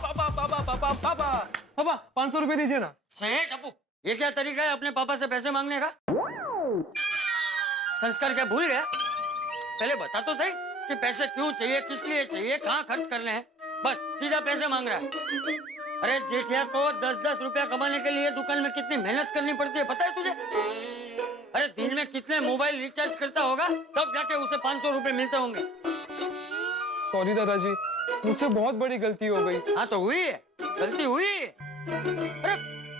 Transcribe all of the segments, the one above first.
पापा पापा पापा पापा पापा 500 रुपए दीजिए ना। सही टप्पू, ये क्या तरीका है अपने पापा से पैसे मांगने का? संस्कार क्या भूल गया? पहले बता तो सही कि पैसे क्यों चाहिए, किस लिए चाहिए, कहाँ खर्च करने हैं। बस सीधा पैसे मांग रहा है। अरे जेठिया को 10-10 रुपया कमाने के लिए दुकान में कितनी मेहनत करनी पड़ती है पता है तुझे? अरे दिन में कितने मोबाइल रिचार्ज करता होगा तब जाके उसे 500 रुपए मिलते होंगे। सॉरी दादाजी, मुझसे बहुत बड़ी गलती हो गई। हाँ तो हुई है, गलती हुई है। अरे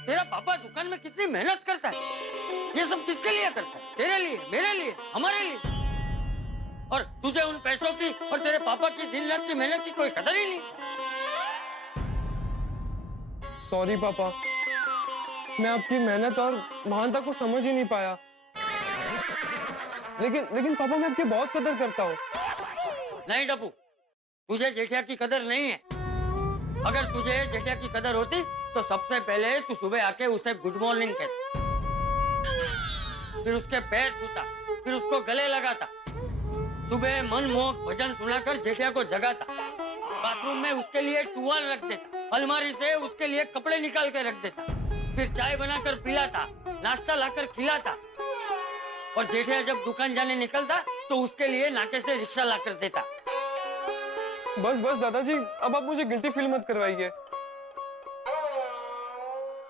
तेरा पापा दुकान में कितनी मेहनत करता है, ये सब किसके लिए करता है? तेरे लिए, मेरे लिए, हमारे लिए। और तुझे उन पैसों की और तेरे पापा की दिन रात की मेहनत की कोई कदर ही नहीं। सॉरी पापा, मैं आपकी मेहनत और महानता को समझ ही नहीं पाया। लेकिन पापा मैं आपकी बहुत कदर करता हूँ। नहीं डप्पू, तुझे जेठिया की कदर नहीं है। अगर तुझे जेठिया की कदर होती तो सबसे पहले तू सुबह आके उसे गुड मॉर्निंग कहता, फिर उसके पैर छूता, फिर उसको गले लगाता, सुबह मनमोहक भजन सुनाकर जेठिया को जगाता, बाथरूम में उसके लिए टुवाल रख देता, अलमारी से उसके लिए कपड़े निकाल के रख देता, फिर चाय बनाकर पिलाता, नाश्ता लाकर खिलाता, और जेठिया जब दुकान जाने निकलता तो उसके लिए नाके से रिक्शा लाकर देता। बस बस दादाजी, अब आप मुझे गिल्टी फील मत करवाइए।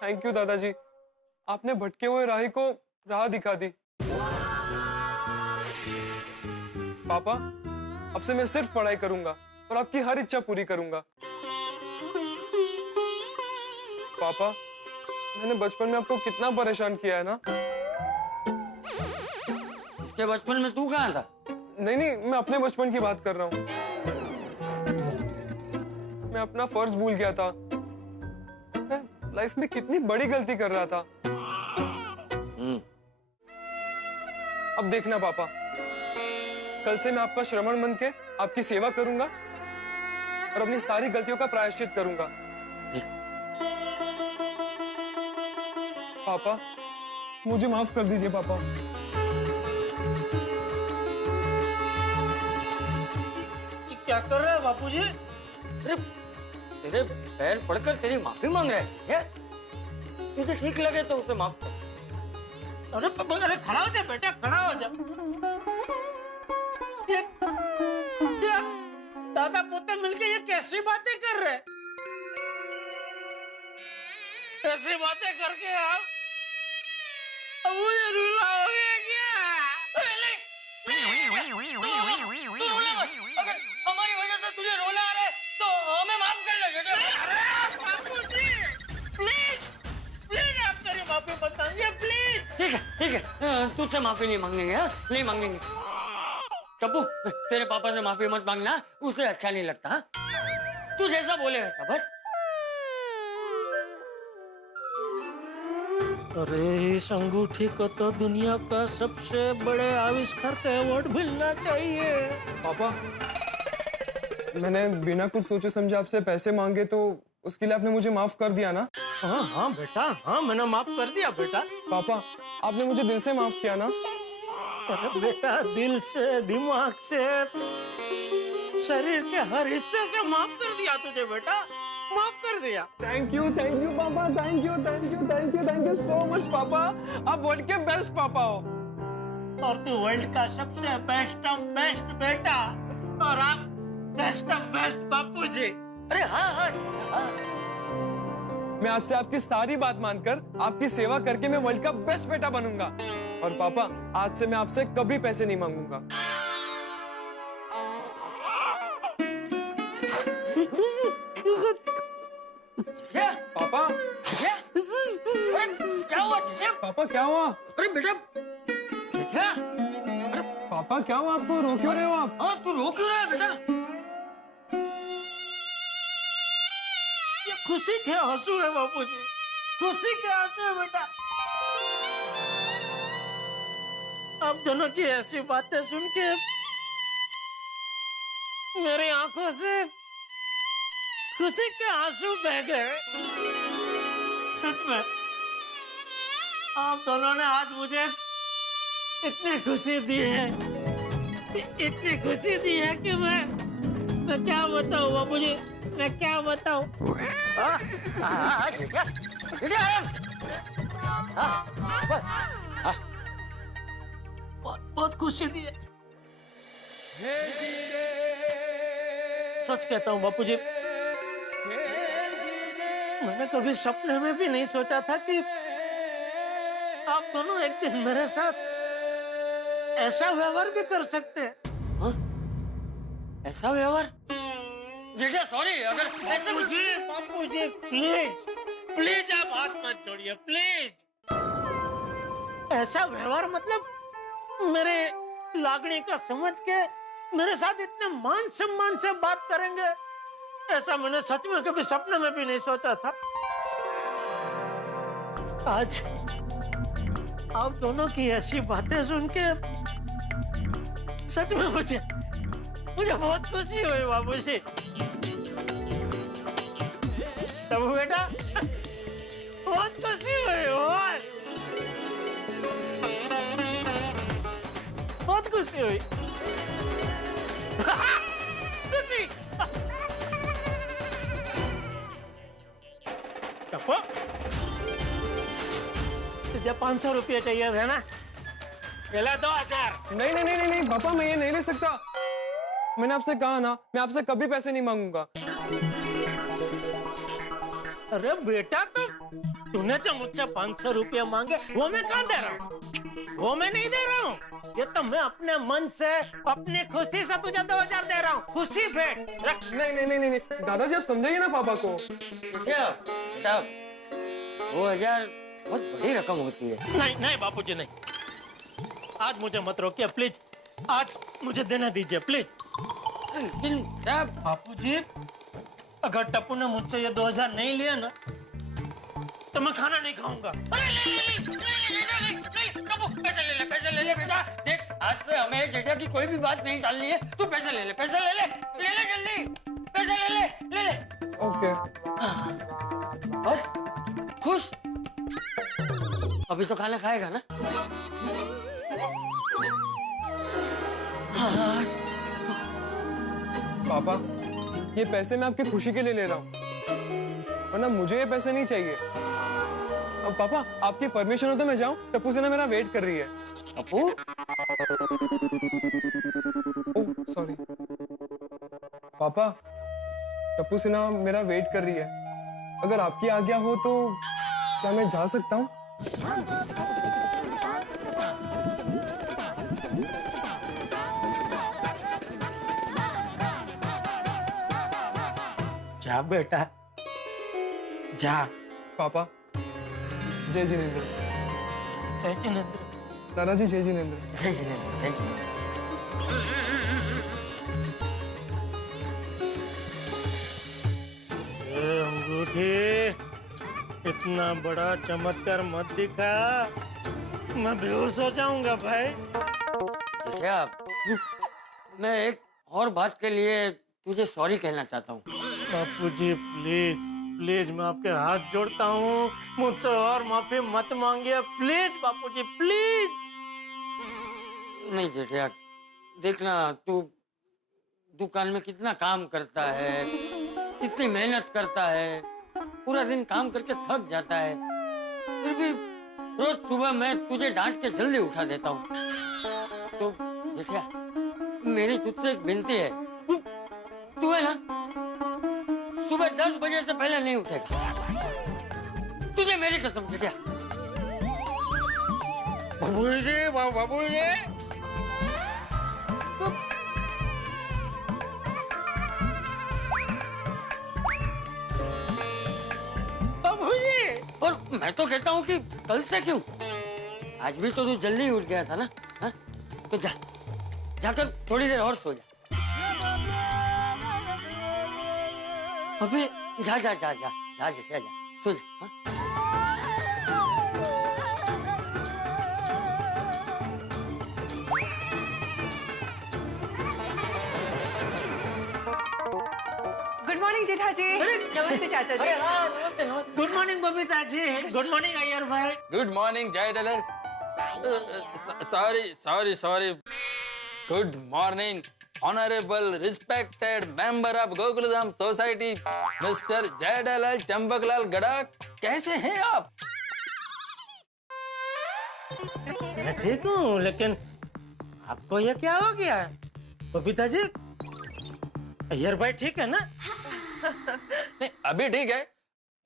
थैंक यू दादाजी, आपने भटके हुए राही को राह दिखा दी। पापा, अब से मैं सिर्फ पढ़ाई करूंगा और आपकी हर इच्छा पूरी करूंगा। पापा, मैंने बचपन में आपको कितना परेशान किया है ना। इसके बचपन में तू कहाँ था? नहीं, मैं अपने बचपन की बात कर रहा हूँ। मैं अपना फर्ज भूल गया था। मैं लाइफ में कितनी बड़ी गलती कर रहा था। अब देखना पापा, कल से मैं आपका श्रमण बन के आपकी सेवा करूंगा और अपनी सारी गलतियों का प्रायश्चित करूंगा। पापा, मुझे माफ कर दीजिए पापा। क्या कर रहे हैं बापूजी? अरे तेरे पैर पड़कर तेरी माफी मांग रहा है। तुझे ठीक लगे तो उसे माफ कर। अरे अरे खड़ा हो जा बेटा, खड़ा हो जा। ये दादा पोते मिलके ये कैसी बातें कर रहे हैं? ऐसी बातें करके आप मुझे रुलाओगे क्या? अगर हमारी वजह से तुझे रोना आ रहा है तो हमें माफ कर दे। प्लीज आप मेरी माफी मत मांगिए, प्लीज। ठीक है, तुझसे माफी नहीं मांगेंगे। हाँ, नहीं मांगेंगे। टप्पू, तेरे पापा से माफी मत मांगना, उसे अच्छा नहीं लगता। हाँ? तू जैसा बोले वैसा बस। अरे इस अंगूठी को तो दुनिया का सबसे बड़े आविष्कार का अवार्ड मिलना चाहिए। पापा, मैंने बिना कुछ सोचे समझे आपसे पैसे मांगे तो उसके लिए आपने मुझे माफ कर दिया ना? हाँ बेटा, हाँ मैंने माफ कर दिया बेटा। पापा, आपने मुझे दिल से माफ किया ना? अरे बेटा, दिल से, दिमाग से, शरीर के हर हिस्से से माफ कर दिया तुझे बेटा, माफ कर दिया। थैंक यू पापा, थैंक यू सो मच पापा। आप वर्ल्ड के बेस्ट पापा हो। और तू वर्ल्ड का सबसे बेस्ट ऑफ बेस्ट बेटा, और आप बेस्ट ऑफ बेस्ट बापूजी। अरे हाँ। मैं आज से आपकी सारी बात मानकर आपकी सेवा करके मैं वर्ल्ड का बेस्ट बेटा बनूंगा। और पापा, आज से मैं आपसे कभी पैसे नहीं मांगूंगा। क्या? पापा, क्या? क्या हुआ तुझे? पापा क्या हुआ? अरे बेटा, क्या? अरे पापा क्या हुआ आपको? रो क्यों रहे हो आप? हाँ, तू रो क्यों रहा है बेटा? ये खुशी के आंसू है बापूजी, खुशी के आंसू है बेटा। आप दोनों की ऐसी बातें सुन के मेरी आंखों से खुशी के आंसू बह गए। सच में आप दोनों ने आज मुझे इतनी खुशी दी है, इतनी खुशी दी है कि मैं मैं क्या बताऊं बाबूजी, मैं क्या बताऊं? बहुत खुशी दी है। सच कहता हूं बापूजी, मैंने कभी सपने में भी नहीं सोचा था कि आप दोनों एक दिन मेरे साथ ऐसा व्यवहार भी कर सकते हैं। हाँ? ऐसा व्यवहार? जेठिया सॉरी, अगर ऐसे बापूजी प्लीज प्लीज आप हाथ मत जोड़िए प्लीज। ऐसा व्यवहार मतलब मेरे लागणी का समझ के मेरे साथ इतने मान सम्मान से बात करेंगे, ऐसा मैंने सच में कभी सपने में भी नहीं सोचा था। आज आप दोनों की ऐसी बातें सुन के सच में मुझे बहुत खुशी हुई बाबूजी। तब बेटा बहुत खुशी हुई, बहुत खुशी हुई। खुशी तुझे 500 रुपये चाहिए थे ना, पहले 2000। नहीं नहीं नहीं नहीं नहीं पापा, मैं ये नहीं ले सकता। मैंने आपसे कहा ना, मैं आपसे कभी पैसे नहीं मांगूंगा। अरे बेटा, तो तूने जो मुझसे 500 रुपये मांगे वो मैं कहाँ दे रहा हूँ, वो मैं नहीं दे रहा हूँ। ये तो मैं अपने मन से अपनी खुशी से तुझे 2000 दे रहा हूँ। खुशी भेंट रख। नहीं नहीं नहीं नहीं नहीं दादाजी, आप समझाइए ना पापा को। जेठिया बेटा, 2000 बहुत बड़ी रकम होती है। नहीं नहीं बापूजी नहीं, आज मुझे मत रोकिए प्लीज, आज मुझे देना दीजिए प्लीज। लेकिन बापूजी, अगर टप्पू ने मुझसे ये 2000 नहीं लिया ना तो मैं खाना नहीं खाऊंगा। पैसे ले ले बेटा। देख, आज से हमें जेठिया की कोई भी बात नहीं डालनी है। तू पैसे ले ले, पैसे ले ले, ले ले जल्दी, पैसे ले ले, ले ले। ओके बस खुश। अभी तो खाना खाएगा ना? हाँ। पापा, ये पैसे मैं आपकी खुशी के लिए ले रहा हूँ, वरना मुझे ये पैसे नहीं चाहिए। अब पापा, आपकी परमिशन हो तो मैं जाऊं? टप्पू से ना मेरा वेट कर रही है। टप्पू? ओह सॉरी पापा, टप्पू से ना मेरा वेट कर रही है। अगर आपकी आज्ञा हो तो क्या मैं जा सकता हूँ? जा बेटा जा। पापा, जय जिनेंद्र। जय जिनेंद्र। दादाजी जय जिनेंद्र। जय जिनेंद्र, जय जिनेंद्र। अंगूठी, इतना बड़ा चमत्कार मत दिखा, मैं बेहोश हो जाऊंगा भाई। जेठिया, मैं एक और बात के लिए तुझे सॉरी कहना चाहता हूँ। बापूजी प्लीज प्लीज, मैं आपके हाथ जोड़ता हूँ, मुझसे और माफी मत मांगिए प्लीज बापूजी प्लीज। नहीं जेठिया, देखना तू दुकान में कितना काम करता है, इतनी मेहनत करता है, पूरा दिन काम करके थक जाता है, फिर भी रोज सुबह मैं तुझे डांट के जल्दी उठा देता हूँ। तो जेठिया, मेरी तुझसे एक विनती है, तू है ना सुबह 10 बजे से पहले नहीं उठेगा। तुझे मेरी कसम जेठिया। बाबूजी, बाबूजी, बाबूजी। और मैं तो कहता हूँ कि कल से क्यों, आज भी तो तू जल्दी उठ गया था ना। हा? तो जा, जाकर थोड़ी देर और सो जा। अबे जा जा जा जा जा जा जा सो जा। हाँ? Good morning Jetha ji. नमस्ते चाचा जी। हाँ, नमस्ते नमस्ते। Good morning Babita ji. Good morning Iyer भाई। Good morning Jaydalal. Sorry sorry sorry, good morning honourable respected member of Gokuldham society mister Jaydalal Champaklal Gada, कैसे हैं आप? मैं ठीक हूँ, लेकिन आपको ये क्या हो गया है बबीता जी? अय्यर भाई ठीक है ना? नहीं, अभी ठीक है,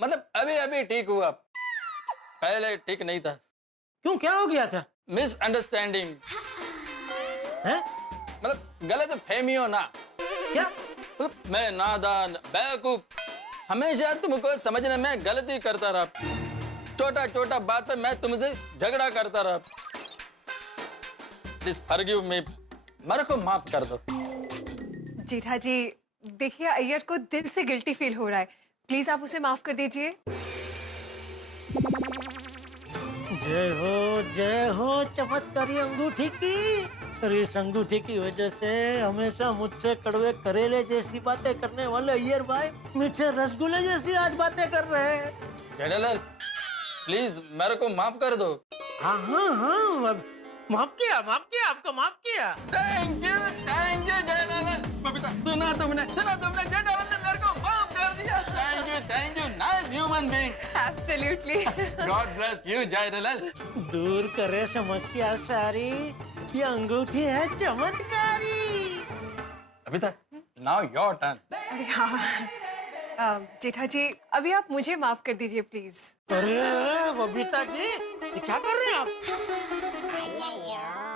मतलब अभी अभी ठीक हुआ, पहले ठीक नहीं था। क्यों, क्या हो गया था? मिसअंडरस्टैंडिंग है? मतलब गलत फहमी हो ना। क्या? मतलब मैं नादान बेवकूफ, हमेशा तुमको समझने में गलती करता रहा, छोटा छोटा बात पे मैं तुमसे झगड़ा करता रहा। प्लीज फॉरगिव मी, मेरे को माफ कर दो। जेठा जी देखिए, अय्यर को दिल से गिल्टी फील हो रहा है, प्लीज आप उसे माफ कर दीजिए। जय हो चमत्कारी अंगूठी की। और इस अंगूठी की वजह से हमेशा मुझसे कड़वे करेले जैसी बातें करने वाले अय्यर भाई मीठे रसगुल्ले जैसी आज बातें कर रहे हैं। जयदलाल प्लीज मेरे को माफ कर दो। हाँ, माफ किया, आपको माफ किया। Thank you जयदलाल। बबीता, सुना तुमने जयदलाल ने मेरे को माफ कर दिया। Thank you nice human being. Absolutely. God bless you Jaydalal. दूर करे समस्या सारी, ये अंगूठी है चमत्कारी। Babita, now your turn. अरे हाँ, जेठा जी अभी आप मुझे माफ कर दीजिए प्लीज। अरे बबीता जी, ये क्या कर रहे हैं आप?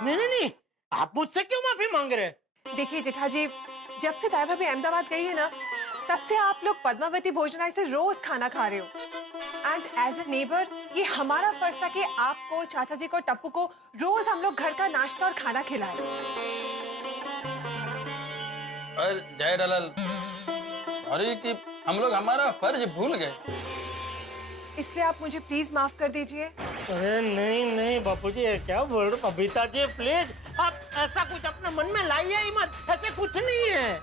नहीं, आप मुझसे क्यों माफी मांग रहे हैं? देखिए जेठा जी, जब से ताई भाभी अहमदाबाद गई है ना, तब से आप लोग पद्मावती भोजनालय से रोज खाना खा रहे हो। एंड एज अ नेबर ये हमारा फर्ज था कि आपको, चाचा जी को, टप्पू को रोज हम लोग घर का नाश्ता और खाना खिलाएं। और जयदलाल सॉरी कि हम लोग हमारा फर्ज भूल गए, इसलिए आप मुझे प्लीज माफ कर दीजिए। अरे नहीं बापूजी, ये क्या बोल रहे हो? बबीता जी प्लीज, आप ऐसा कुछ अपने मन में लाइए ही मत, ऐसे कुछ नहीं है।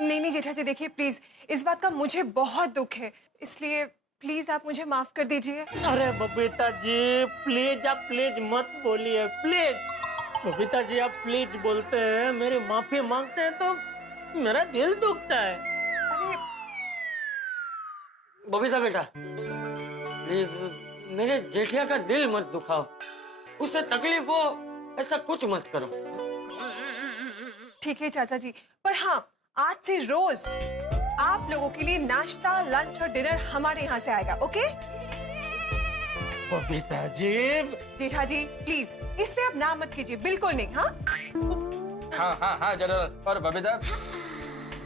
नहीं जेठा जी देखिए प्लीज, इस बात का मुझे बहुत दुख है, इसलिए प्लीज आप मुझे माफ कर दीजिए। अरे बबीता जी प्लीज, आप प्लीज मत बोलिए, प्लीज। बबीता जी आप प्लीज बोलते हैं, मेरी माफी मांगते हैं तो मेरा दिल दुखता है। अरे बबीता बेटा प्लीज मेरे जेठिया का दिल मत दुखाओ, उससे तकलीफ हो ऐसा कुछ मत करो। ठीक है चाचा जी, पर हाँ आज से रोज आप लोगों के लिए नाश्ता, लंच और डिनर हमारे यहाँ से आएगा, ओके? बबीता जी। जेठा जी प्लीज इस पे आप ना मत कीजिए, बिल्कुल नहीं। हाँ जयदलाल। और बबीता,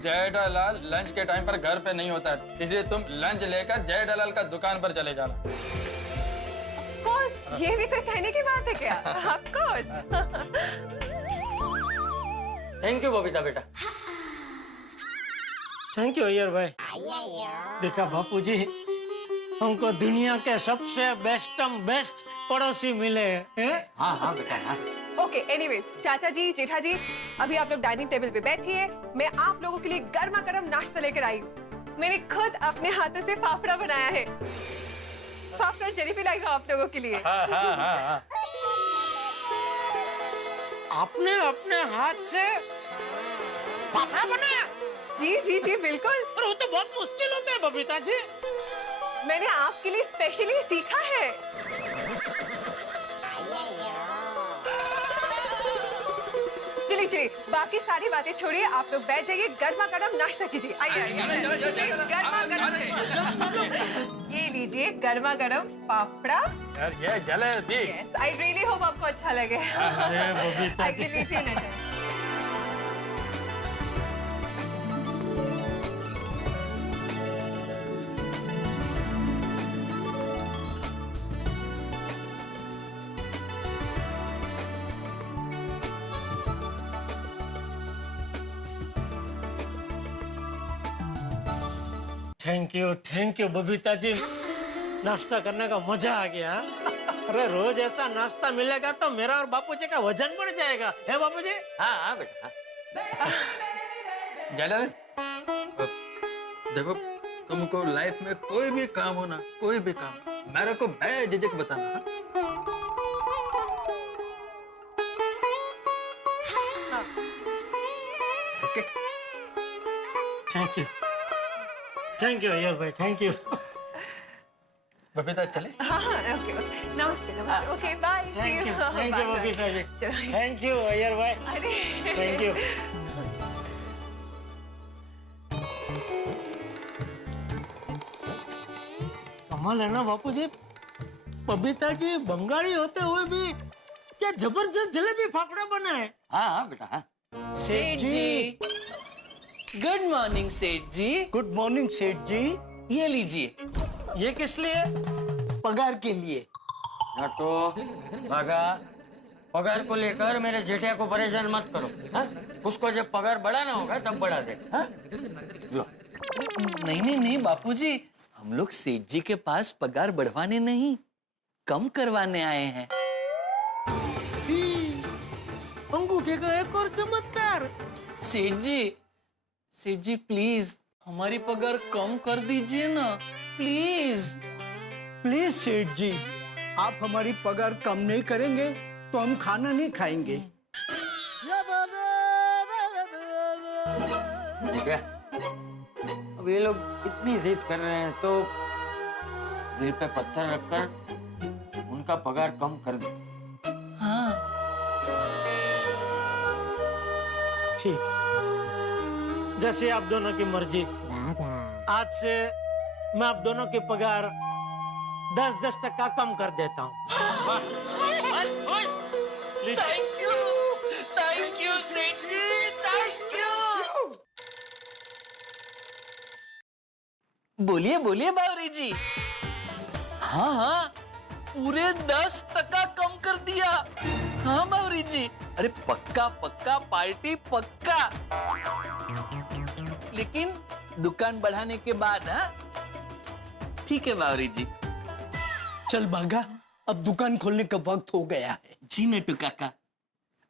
जयदलाल लंच के टाइम पर घर पे नहीं होता है, इसलिए तुम लंच लेकर जयदलाल का दुकान पर चले जाना। ऑफ कोर्स, ये भी कोई कहने की बात है क्या? Of course. Thank you Babita बेटा। थैंक यू अय्यर भाई। देखा बापूजी, हमको दुनिया के सबसे बेस्ट पड़ोसी मिले हैं। हाँ बेटा हाँ। ओके एनीवेज, चाचा जी, जेठा जी, अभी आप लोग डाइनिंग टेबल पे बैठिए, मैं आप लोगों के लिए गर्मा गर्म नाश्ता लेकर आई हूँ। मैंने खुद अपने हाथों से फाफड़ा बनाया है। फाफड़ा जेनिफर लाएगा आप लोगों के लिए। हाँ। आपने अपने हाथ से फाफड़ा बनाया? जी बिल्कुल। पर वो तो बहुत मुश्किल होता है बबीता जी। मैंने आपके लिए स्पेशली सीखा है। चलिए बाकी सारी बातें छोड़िए, आप लोग बैठ जाइए, गर्मा गर्म नाश्ता कीजिए। आइए गर्मा गर्म। ये लीजिए गर्मा गर्म फाफड़ा। यार ये jalebi. Yes, I really hope आपको अच्छा लगे। अरे बबीता जी। आइए लीजिए ना। थैंक यू बबीता जी, नाश्ता करने का मजा आ गया। अरे रोज ऐसा नाश्ता मिलेगा तो मेरा और बापूजी का वजन बढ़ जाएगा, है बापूजी? हाँ बेटा हाँ। जयदलाल देखो, तुमको लाइफ में कोई भी काम हो ना, कोई भी काम मेरे को बेझिझक बताना। ओके। थैंक यू अय्यर भाई, थैंक यू। बबीता चले? हाँ हाँ ओके ओके, नमस्ते नमस्ते, okay bye, see thank you, you, thank you Babita ji, चलो। थैंक यू अय्यर भाई, अरे थैंक यू। कमाल है ना बापू जी, बबीता जी बंगाली होते हुए भी क्या जबरदस्त जलेबी फाफड़ा बना है। हाँ हाँ बेटा हाँ। सेठ जी, गुड मॉर्निंग सेठ जी। गुड मॉर्निंग सेठ जी। ये लीजिए। ये किस लिए? पगार के लिए। नटो भागा, पगार को लेकर मेरे जेठिया को परेशान मत करो। हाँ? उसको जब पगार बढ़ाना होगा तब बढ़ा दे। हाँ? लो। नहीं नहीं नहीं बापूजी, हम लोग सेठ जी के पास पगार बढ़वाने नहीं, कम करवाने आए हैं। अंगूठे का एक और चमत्कार। सेठ जी प्लीज हमारी पगार कम कर दीजिए ना, प्लीज। प्लीज सेठ जी, आप हमारी पगार कम नहीं करेंगे तो हम खाना नहीं खाएंगे। ठीक है, अब ये लोग इतनी जिद कर रहे हैं तो दिल पे पत्थर रखकर उनका पगार कम कर दे। हाँ ठीक, जैसे आप दोनों की मर्जी। आज से मैं आप दोनों की पगार 10% कम कर देता हूँ। थैंक यू सेठ जी, थैंक यू। बोलिए बोलिए बावरी जी। हाँ हाँ, पूरे 10% कम कर दिया। हाँ बावरी जी, अरे पक्का पक्का पार्टी पक्का, लेकिन दुकान बढ़ाने के बाद। हाँ ठीक है बावरी जी। चल भागा, अब दुकान खोलने का वक्त हो गया है। जी नटू काका।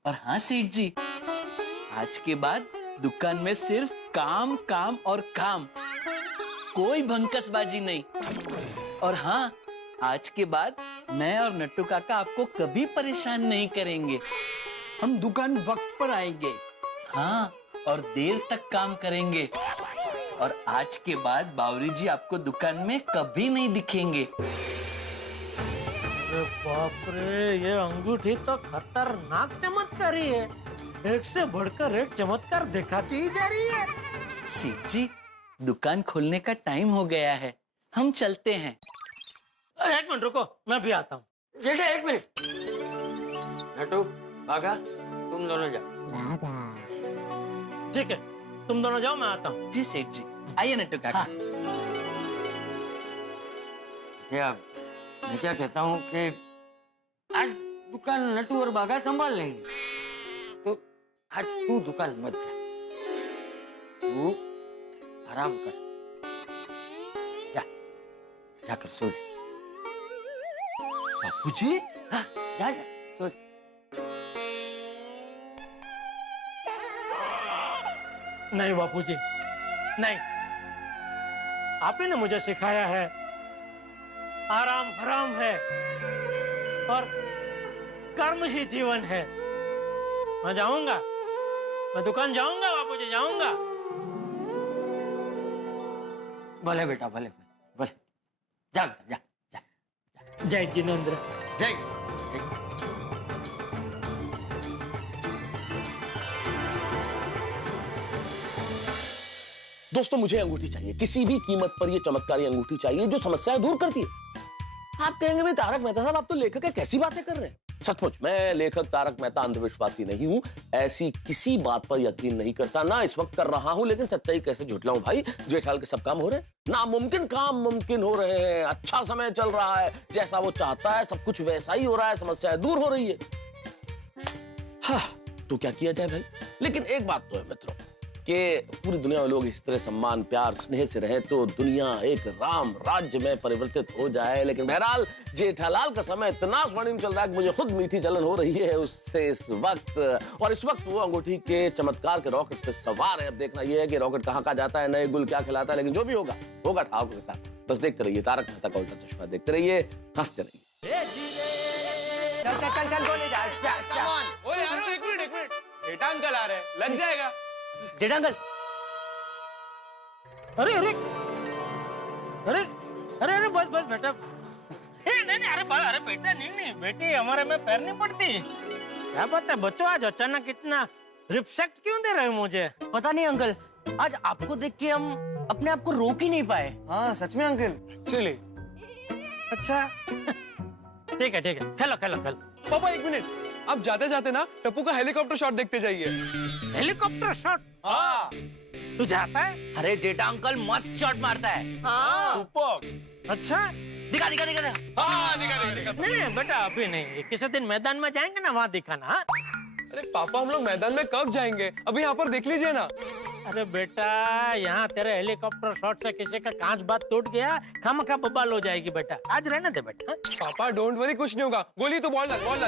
और हाँ सेठ जी, आज के बाद दुकान में सिर्फ काम काम और काम, कोई भंकसबाजी नहीं। और हाँ, आज के बाद मैं और नट्टू काका आपको कभी परेशान नहीं करेंगे। हम दुकान वक्त पर आएंगे। हाँ, और देर तक काम करेंगे। और आज के बाद बावरी जी आपको दुकान में कभी नहीं दिखेंगे। अरे बाप रे, ये अंगूठी तो खतरनाक चमत्कारी है। एक से बढ़कर एक चमत्कार दिखाती ही जा रही है। सेठ जी, दुकान खोलने का टाइम हो गया है, हम चलते हैं। एक मिनट रुको, मैं भी आता हूँ। जेठा एक मिनट। नटू भागा, तुम दोनों जाओ। ठीक है, तुम दोनों जाओ, मैं आता हूँ। जी सेठ जी, आइए नट्टू काका। हाँ। क्या मैं क्या कहता हूँ कि आज दुकान नटू और बागा संभाल लेंगे, तो आज तू दुकान मत जा, तू आराम कर, जा जाकर सो जा। बापूजी, हाँ, जा जा सो जा। नहीं बापूजी, नहीं। आप ही ने मुझे सिखाया है आराम हराम है और कर्म ही जीवन है। मैं जाऊंगा, मैं दुकान जाऊंगा बापूजी, जाऊंगा। भले बेटा, भले भले, जा जा जा। जय जिनेंद्र। जय। दोस्तों, मुझे अंगूठी चाहिए, किसी भी कीमत पर ये चमत्कारी अंगूठी चाहिए जो समस्याएं दूर करती है। आप कहेंगे भाई तारक मेहता साहब, आप तो लेखक है, कैसी बातें कर रहे हैं। सचमुच मैं लेखक तारक मेहता अंधविश्वासी नहीं हूं, ऐसी किसी बात पर यकीन नहीं करता, ना इस वक्त कर रहा हूं। लेकिन सच्चाई कैसे झुठलाऊं भाई, जेठालाल के सब काम हो रहे हैं, नामुमकिन काम मुमकिन हो रहे हैं, अच्छा समय चल रहा है, जैसा वो चाहता है सब कुछ वैसा ही हो रहा है, समस्याएं दूर हो रही है। हाँ, तो क्या किया जाए भाई। लेकिन एक बात तो है मित्रों, कि पूरी दुनिया में लोग इस तरह सम्मान प्यार स्नेह से रहे तो दुनिया एक राम राज्य में परिवर्तित हो जाए। लेकिन बहरहाल जेठालाल का समय इतना स्वर्णिम चल रहा है कि मुझे खुद मीठी जलन हो रही है उससे इस वक्त। और इस वक्त वो अंगूठी के चमत्कार के रॉकेट पे सवार है। अब देखना यह है कि रॉकेट कहाँ कहाँ जाता है, नए गुल क्या खिलाता है, लेकिन जो भी होगा होगा ठाकुर के साथ। बस देखते रहिए तारक मेहता का उल्टा चश्मा, देखते रहिए, हंसते रहिए। ओए यारो, एक मिनट, जेठा अंकल आ रहे हैं, लग जाएगा। जेठा अंकल। अरे अरे अरे अरे अरे बस बस बेटा। नहीं अरे बेटा नहीं बेटी हमारे में पैर नहीं पड़ती। क्या बात है बच्चों, आज अचानक इतना रिस्पेक्ट क्यों दे रहे हो मुझे? पता नहीं अंकल, आज आपको देख के हम अपने आप को रोक ही नहीं पाए। हाँ सच में अंकल। चलिए। अच्छा ठीक है खेलो खेलो खेलो। पापा एक मिनट, आप जाते जाते ना टप्पू का हेलीकॉप्टर शॉट देखते जाइए। Helicopter shot? हाँ। तू जाता है? अरे जेठा अंकल मस्त शॉट मारता है। सुपर। अच्छा दिखा। नहीं बेटा अभी नहीं, किसी दिन मैदान में जाएंगे ना वहाँ दिखाना। हाँ? अरे पापा हम लोग मैदान में कब जाएंगे, अभी यहाँ पर देख लीजिए ना। अरे बेटा यहाँ तेरे हेलीकॉप्टर शॉट से किसी का कांच बात टूट गया, खामखा बवाल हो जाएगी बेटा, आज रहने दे बेटा। पापा डोंट वरी, कुछ नहीं होगा। गोली तो बॉल डाल चल बॉल।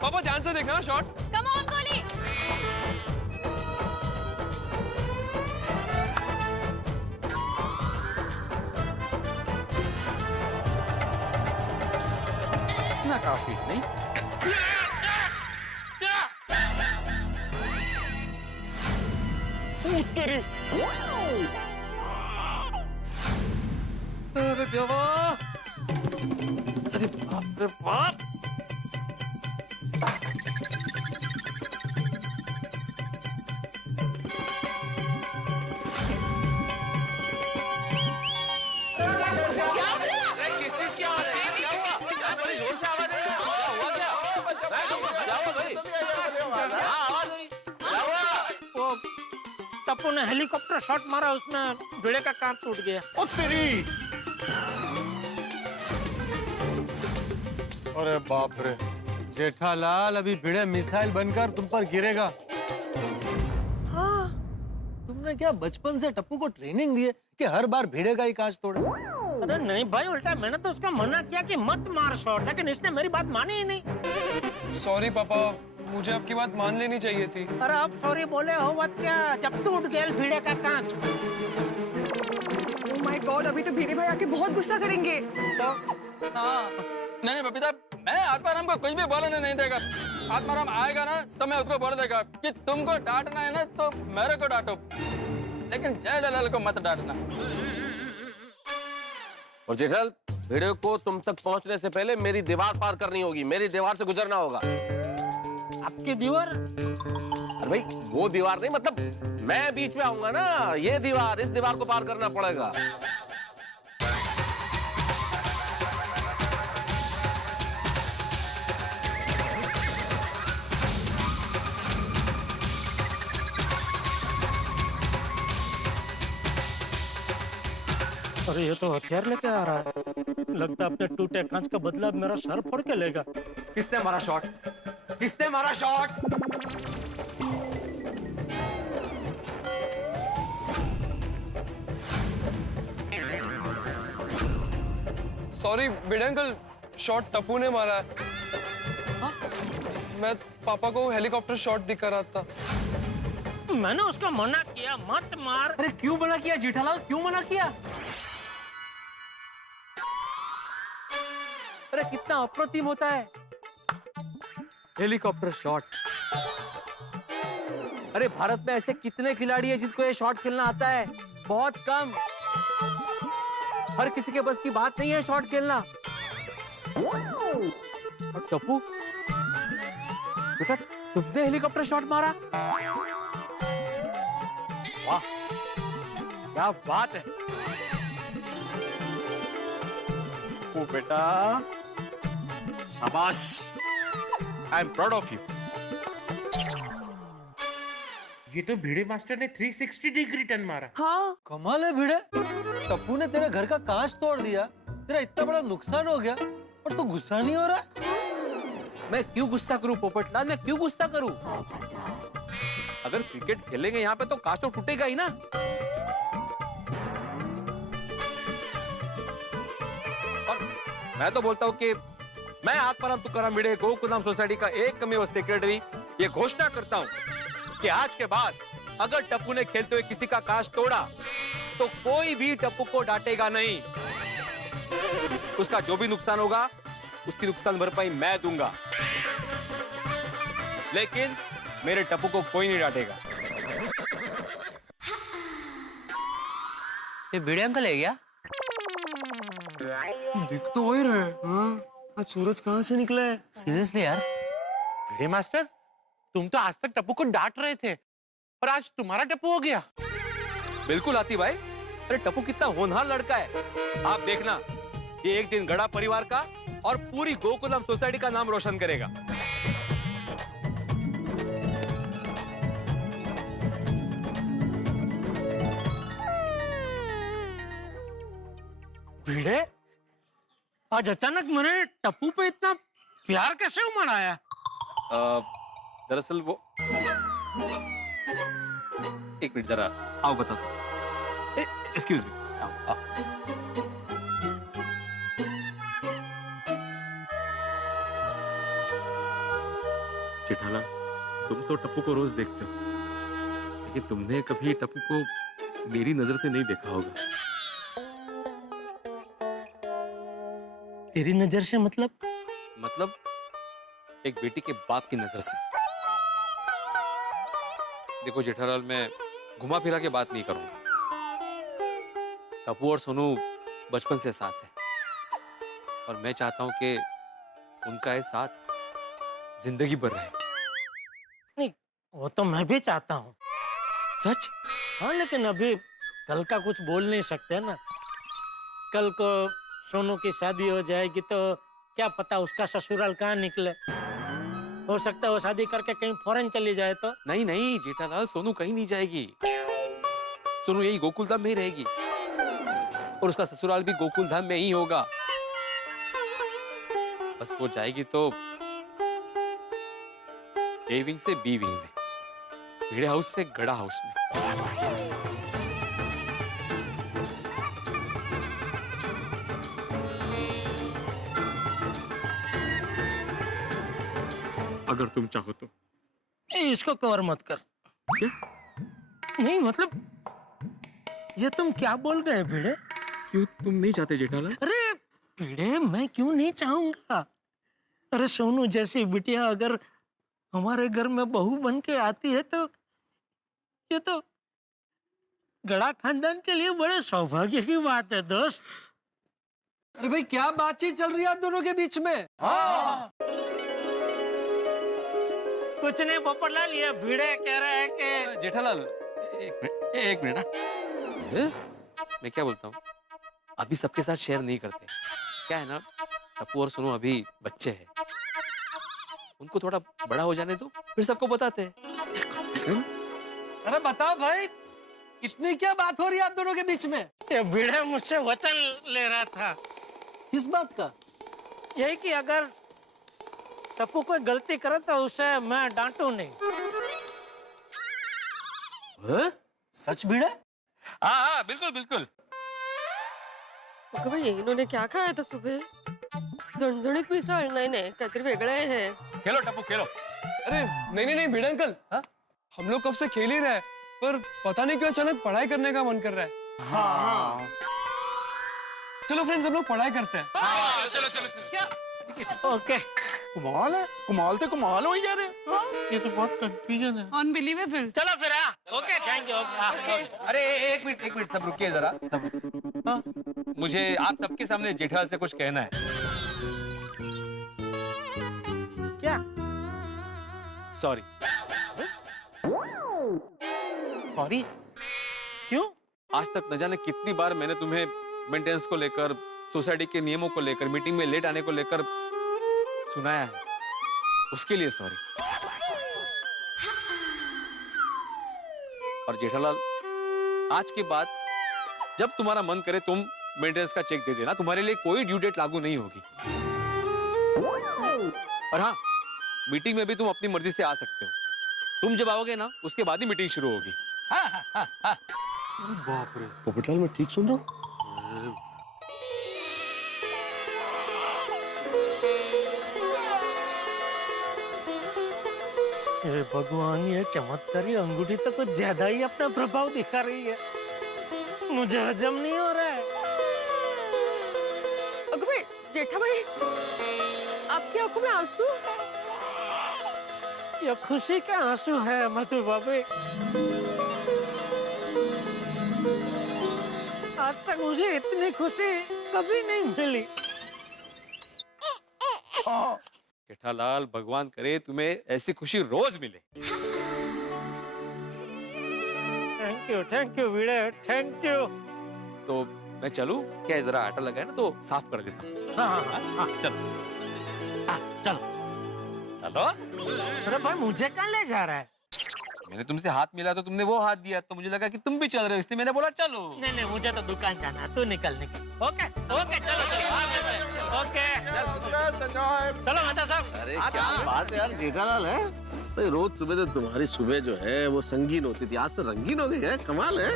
पापा ध्यान से देखना शॉट। कम ऑन गोली। ना काफी नहीं। अरे देवा, अरे बाप रे बाप। टप्पू ने हेलीकॉप्टर शॉट मारा, उसमें भिड़े का कांच टूट गया। ओ तेरी! अरे बाप रे जेठालाल, अभी भिड़े मिसाइल बनकर तुम पर गिरेगा। हाँ। तुमने क्या बचपन से टप्पू को ट्रेनिंग दी है कि हर बार भिड़े का ही कांच तोड़े? अरे नहीं भाई, उल्टा मैंने तो उसका मना किया कि मत मार शॉट, लेकिन इसने मेरी बात मानी ही नहीं। सॉरी पापा, मुझे आपकी बात मान लेनी चाहिए थी। अरे अब सॉरी बोले हो बात क्या, जब टूट गया भिड़े का कांच। ओह माय गॉड, अभी तो भिड़े भाई आके बहुत गुस्सा करेंगे। तो नहीं बबीता, मैं आत्माराम को कुछ भी बोलने नहीं देगा। आत्माराम आएगा ना तो मैं उसको बोल देगा कि तुमको डांटना है ना तो मेरे को डांटो, लेकिन जेठालाल को मत डांटना। और जेठल, भिड़े को तुम तक पहुंचने से पहले मेरी दीवार पार करनी होगी, मेरी दीवार से गुजरना होगा। आपकी दीवार? अरे भाई वो दीवार नहीं, मतलब मैं बीच में आऊंगा ना, ये दीवार, इस दीवार को पार करना पड़ेगा। अरे ये तो हथियार लेके आ रहा है, लगता है अपने टूटे कांच का बदला मेरा सर फोड़ के लेगा। किसने मारा शॉट? किसने मारा शॉट? सॉरी भिड़े अंकल, शॉट टप्पू ने मारा है। हाँ? मैं पापा को हेलीकॉप्टर शॉट दिखा रहा था। मैंने उसको मना किया मत मार। अरे क्यों मना किया जेठालाल, क्यों मना किया? अरे कितना अप्रतिम होता है हेलीकॉप्टर शॉट। अरे भारत में ऐसे कितने खिलाड़ी हैं जिनको ये शॉट खेलना आता है, बहुत कम। हर किसी के बस की बात नहीं है शॉट खेलना। और टप्पू बेटा, तुमने हेलीकॉप्टर शॉट मारा? वाह क्या बात है। ओ बेटा शाबाश, I am proud of you. ये तो भिड़े मास्टर ने 360 डिग्री टर्न मारा। हाँ। कमाल है भिड़े, टप्पू ने तेरे घर का कांच तोड़ दिया, तेरा इतना बड़ा नुकसान हो गया और तू गुस्सा नहीं हो रहा? मैं क्यों गुस्सा करूं पोपटलाल, मैं क्यों गुस्सा करूं? अगर क्रिकेट खेलेंगे यहाँ पे तो कांच तो टूटेगा ही ना। और मैं तो बोलता हूँ कि मैं आत्माराम तुकाराम भिड़े गोकुलधाम सोसाइटी का एकमेव सेक्रेटरी ये घोषणा करता हूँ कि आज के बाद अगर टप्पू ने खेलते हुए किसी का कांच तोड़ा तो कोई भी टप्पू को डांटेगा नहीं। उसका जो भी नुकसान होगा उसकी नुकसान भरपाई मैं दूंगा, लेकिन मेरे टप्पू को कोई नहीं डांटेगा। ये भिड़े अंकल है क्या? दिख तो वही रहे। हाँ, आज सूरज कहाँ से निकला है? सीरियसली यार। भिड़े मास्टर, तुम तो आज तक टप्पू को डांट रहे थे, और आज तुम्हारा टप्पू हो गया। बिल्कुल आती भाई, अरे टप्पू कितना होनहार लड़का है। आप देखना, ये एक दिन गड़ा परिवार का और पूरी गोकुलम सोसाइटी का नाम रोशन करेगा। भिड़े, आज अचानक मैंने टप्पू पे इतना प्यार कैसे उमड़ आया? दरअसल वो, एक मिनट जरा आओ बता दो। एक्सक्यूज मी, आओ। जेठालाल, तुम तो टप्पू को रोज देखते हो, लेकिन तुमने कभी टप्पू को मेरी नजर से नहीं देखा होगा। तेरी नजर से मतलब? मतलब एक बेटी के बाप की नजर से। देखो जेठालाल, मैं घुमा फिरा के बात नहीं करूंगा। टप्पू और सोनू बचपन से साथ है, और मैं चाहता हूं कि उनका ये साथ जिंदगी भर रहे। नहीं, वो तो मैं भी चाहता हूँ। सच? हाँ, लेकिन अभी कल का कुछ बोल नहीं सकते ना। कल को सोनू की शादी हो जाएगी तो क्या पता उसका ससुराल कहाँ निकले। हो सकता है वो शादी करके कहीं फॉरेन चली जाए तो। नहीं नहीं जेठालाल, सोनू कहीं नहीं जाएगी। सोनू यही गोकुलधाम में ही रहेगी, और उसका ससुराल भी गोकुलधाम में ही होगा। बस वो जाएगी तो ए विंग से बी विंग में, भिड़े हाउस से गड़ा हाउस में। अगर तुम चाहो तो। इसको कवर मत कर। क्या? नहीं मतलब, ये तुम क्या बोल गए भिड़े? क्यों, तुम नहीं चाहते जेठालाल? अरे भिड़े, मैं क्यों नहीं चाहूंगा? अरे सोनू जैसी बिटिया अगर हमारे घर में बहू बन के आती है तो ये तो गड़ा खानदान के लिए बड़े सौभाग्य की बात है दोस्त। अरे भाई, क्या बातचीत चल रही है आप दोनों के बीच में? हाँ। कुछ नहीं पोपटलाल, ये भिड़े कह रहे हैं कि जेठालाल एक मिनट ना, मैं क्या बोलता हूँ, अभी सबके साथ शेयर नहीं करते। क्या है ना, टप्पू और सोनू अभी बच्चे हैं, उनको थोड़ा बड़ा हो जाने दो, फिर सबको बताते हैं। अरे बताओ भाई, इतनी क्या बात हो रही है आप दोनों के बीच में? ये भिड़े मुझसे वचन ले रहा था। किस बात का? यही कि अगर टप्पू कोई गलती करे तो उसे मैं डांटू नहीं। सच भिड़े? हाँ हाँ बिल्कुल बिल्कुल। अगं बाई, इन्होंने क्या खाया था सुबह? झणझणीत मिसळ? नाही नाही, काहीतरी वेगळं आहे। खेलो टप्पू खेलो। अरे नहीं नहीं नहीं भिड़े अंकल, हम लोग कब से खेल ही रहे हैं, पर पता नहीं क्यों अचानक पढ़ाई करने का मन कर रहा है। हाँ। चलो फ्रेंड्स, हम लोग पढ़ाई करते हैं। चलो चलो चलो। ओके। कमाल है, कमाल हो यार। ये तो बहुत कंफ्यूजन है। अनबिलीवेबल। चलो फिर। Okay, thank you. अरे एक मिनट सब रुकिए जरा, सब। मुझे आप सबके सामने जेठालाल से कुछ कहना है। क्या? सॉरी। सॉरी? क्यों? आज तक न जाने कितनी बार मैंने तुम्हें मेंटेनेंस को लेकर, सोसाइटी के नियमों को लेकर, मीटिंग में लेट आने को लेकर सुनाया है, उसके लिए सॉरी। और जेठालाल, आज के बाद जब तुम्हारा मन करे तुम मेंटेनेंस का चेक दे देना, तुम्हारे लिए कोई ड्यू डेट लागू नहीं होगी। और हाँ, मीटिंग में भी तुम अपनी मर्जी से आ सकते हो। तुम जब आओगे ना, उसके बाद ही मीटिंग शुरू होगी। बाप रे, पोपटलाल मैं ठीक सुन रहा हूँ? अरे भगवान, ये चमत्कारी अंगूठी तो कुछ ज्यादा ही अपना प्रभाव दिखा रही है। मुझे हजम नहीं हो रहा है। अगं बाई, जेठाबाई आपकी आंखों में आंसू? ये खुशी के आंसू है मधु बाबी। आज तक मुझे इतनी खुशी कभी नहीं मिली। जेठालाल, भगवान करे तुम्हें ऐसी खुशी रोज मिले। थैंक यू वीरे, थैंक यू। तो मैं चलूं? क्या जरा आटा लगा है ना, तो साफ कर देता हूँ। हाँ, चलो चलो। चलो। अरे भाई मुझे कहाँ ले जा रहा है? मैंने तुमसे हाथ मिला तो तुमने वो हाथ दिया, तो मुझे लगा कि तुम भी चल रहे हो, इसलिए मैंने बोला चलो। नहीं, मुझे तो दुकान जाना है, तू निकल। ओके, चलो। ओके, चलो मेहता साहब। अरे क्या बात है यार जेठालाल है। तो रोज सुबह तो तुम्हारी सुबह जो है वो संगीन होती थी, आज तो रंगीन हो गई है, कमाल है।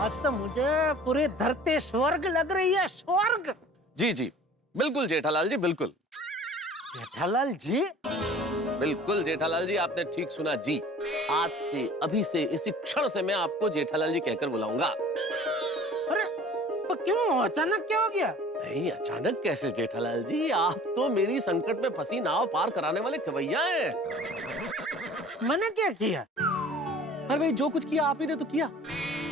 आज तो मुझे पूरी धरती स्वर्ग लग रही है, स्वर्ग। जी बिल्कुल जेठालाल जी, बिल्कुल। जेठालाल जी? बिल्कुल जेठालाल जी, आपने ठीक सुना जी। आज से, अभी से, इसी क्षण से मैं आपको जेठालाल जी कहकर बुलाऊंगा। अरे तो क्यों, अचानक क्या हो गया? नहीं, अचानक कैसे जेठालाल जी, आप तो मेरी संकट में फंसी नाव पार कराने वाले खवैया हैं। मैंने क्या किया? अरे भाई, जो कुछ किया आप ही ने तो किया।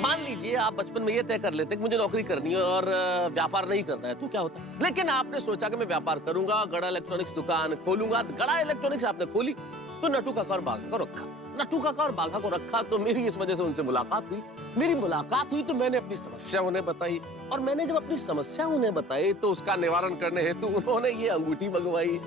मान लीजिए आप बचपन में ये तय कर लेते कि मुझे नौकरी करनी है और व्यापार नहीं करना है, तो क्या होता? लेकिन आपने सोचा कि मैं व्यापार करूंगा, गड़ा इलेक्ट्रॉनिक्स दुकान खोलूंगा। गड़ा इलेक्ट्रॉनिक्स आपने खोली तो नटू काका और बाघा को रखा। नटू काका और बाघा को रखा तो मेरी इस वजह से उनसे मुलाकात हुई। मेरी मुलाकात हुई तो मैंने अपनी समस्या उन्हें बताई, और मैंने जब अपनी समस्या उन्हें बताई तो उसका निवारण करने हेतु उन्होंने ये अंगूठी मंगवाई,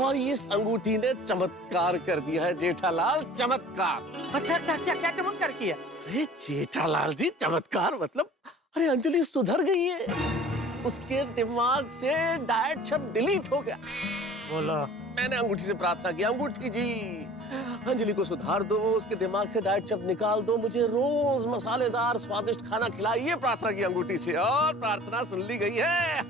और इस अंगूठी ने चमत्कार कर दिया है जेठालाल, चमत्कार। अच्छा, क्या चमत्कार किया? अरे जेठालाल जी, चमत्कार मतलब, अरे अंजलि सुधर गई है। उसके दिमाग से डाइट शब्द डिलीट हो गया। बोलो। मैंने अंगूठी से प्रार्थना की, अंगूठी जी अंजलि को सुधार दो, उसके दिमाग से डाइट शब्द निकाल दो, मुझे रोज मसालेदार स्वादिष्ट खाना खिलाइए। ये प्रार्थना की अंगूठी से, और प्रार्थना सुन ली गई है।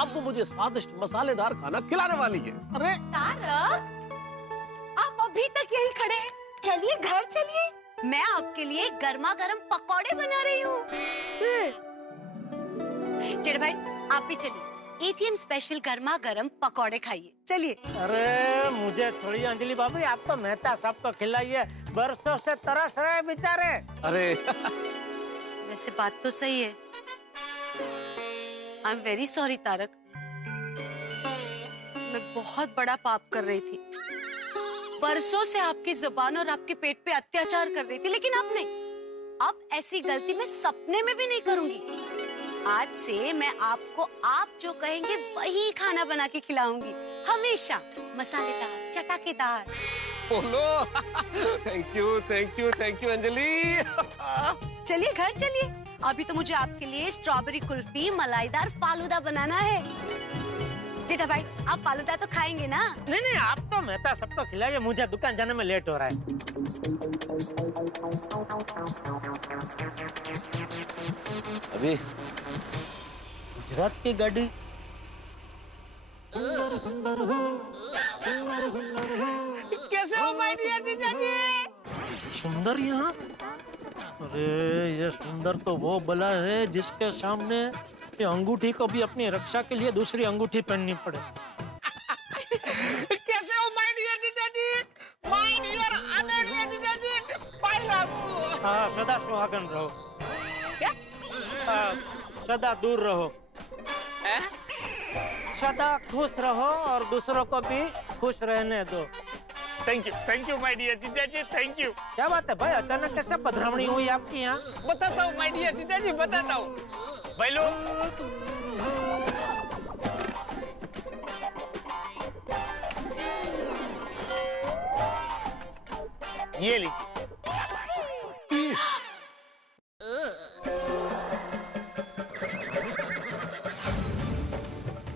अब वो मुझे स्वादिष्ट मसालेदार खाना खिलाने वाली है। अरे तारक, आप अभी तक यही खड़े हैं? चलिए घर चलिए, मैं आपके लिए गर्मा गर्म पकौड़े बना रही हूँ। जेठ भाई, आप भी चलिए, एटीएम स्पेशल गर्मा गर्म पकौड़े खाइए, चलिए। अरे मुझे थोड़ी अंजलि भाभी, आप तो मेहता साहब को खिलाइए, बरसों से तरस रहे बेचारे। अरे वैसे बात तो सही है। I am very sorry Tarak, मैं बहुत बड़ा पाप कर रही थी। बरसों से आपकी जुबान और आपके पेट पे अत्याचार कर रही थी, लेकिन अब नहीं। अब ऐसी गलती मैं सपने में भी नहीं करूंगी। आज से मैं आपको आप जो कहेंगे वही खाना बना के खिलाऊंगी, हमेशा मसालेदार, चटाकेदार। बोलो। Thank you Anjali. चलिए घर चलिए, अभी तो मुझे आपके लिए स्ट्रॉबेरी कुल्फी मलाईदार फालूदा बनाना है। जेठा भाई, आप फालूदा तो खाएंगे ना? नहीं, आप तो मेहता सबको खिलाइए, मुझे दुकान जाने में लेट हो रहा है। अभी गुजरात की गाड़ी। कैसे हो माय डियर जीजाजी? सुंदर यहाँ? अरे ये सुंदर तो वो बला है जिसके सामने ये अंगूठी को भी अपनी रक्षा के लिए दूसरी अंगूठी पहननी पड़े। कैसे हो माय डियर जीजाजी? माय डियर आदरणीय जीजाजी, पाई लागू। हाँ, सदा सुहागन रहो। क्या? सदा दूर रहो। सदा खुश रहो और दूसरों को भी खुश रहने दो। थैंक यू माय डियर जीजाजी, थैंक यू। क्या बात है भाई, अचानक कैसे पधरावनी हुई आपकी यहाँ? बताता हूँ माय डियर जीजाजी, बताता हूँ। भाई लोग, ये लीजिए।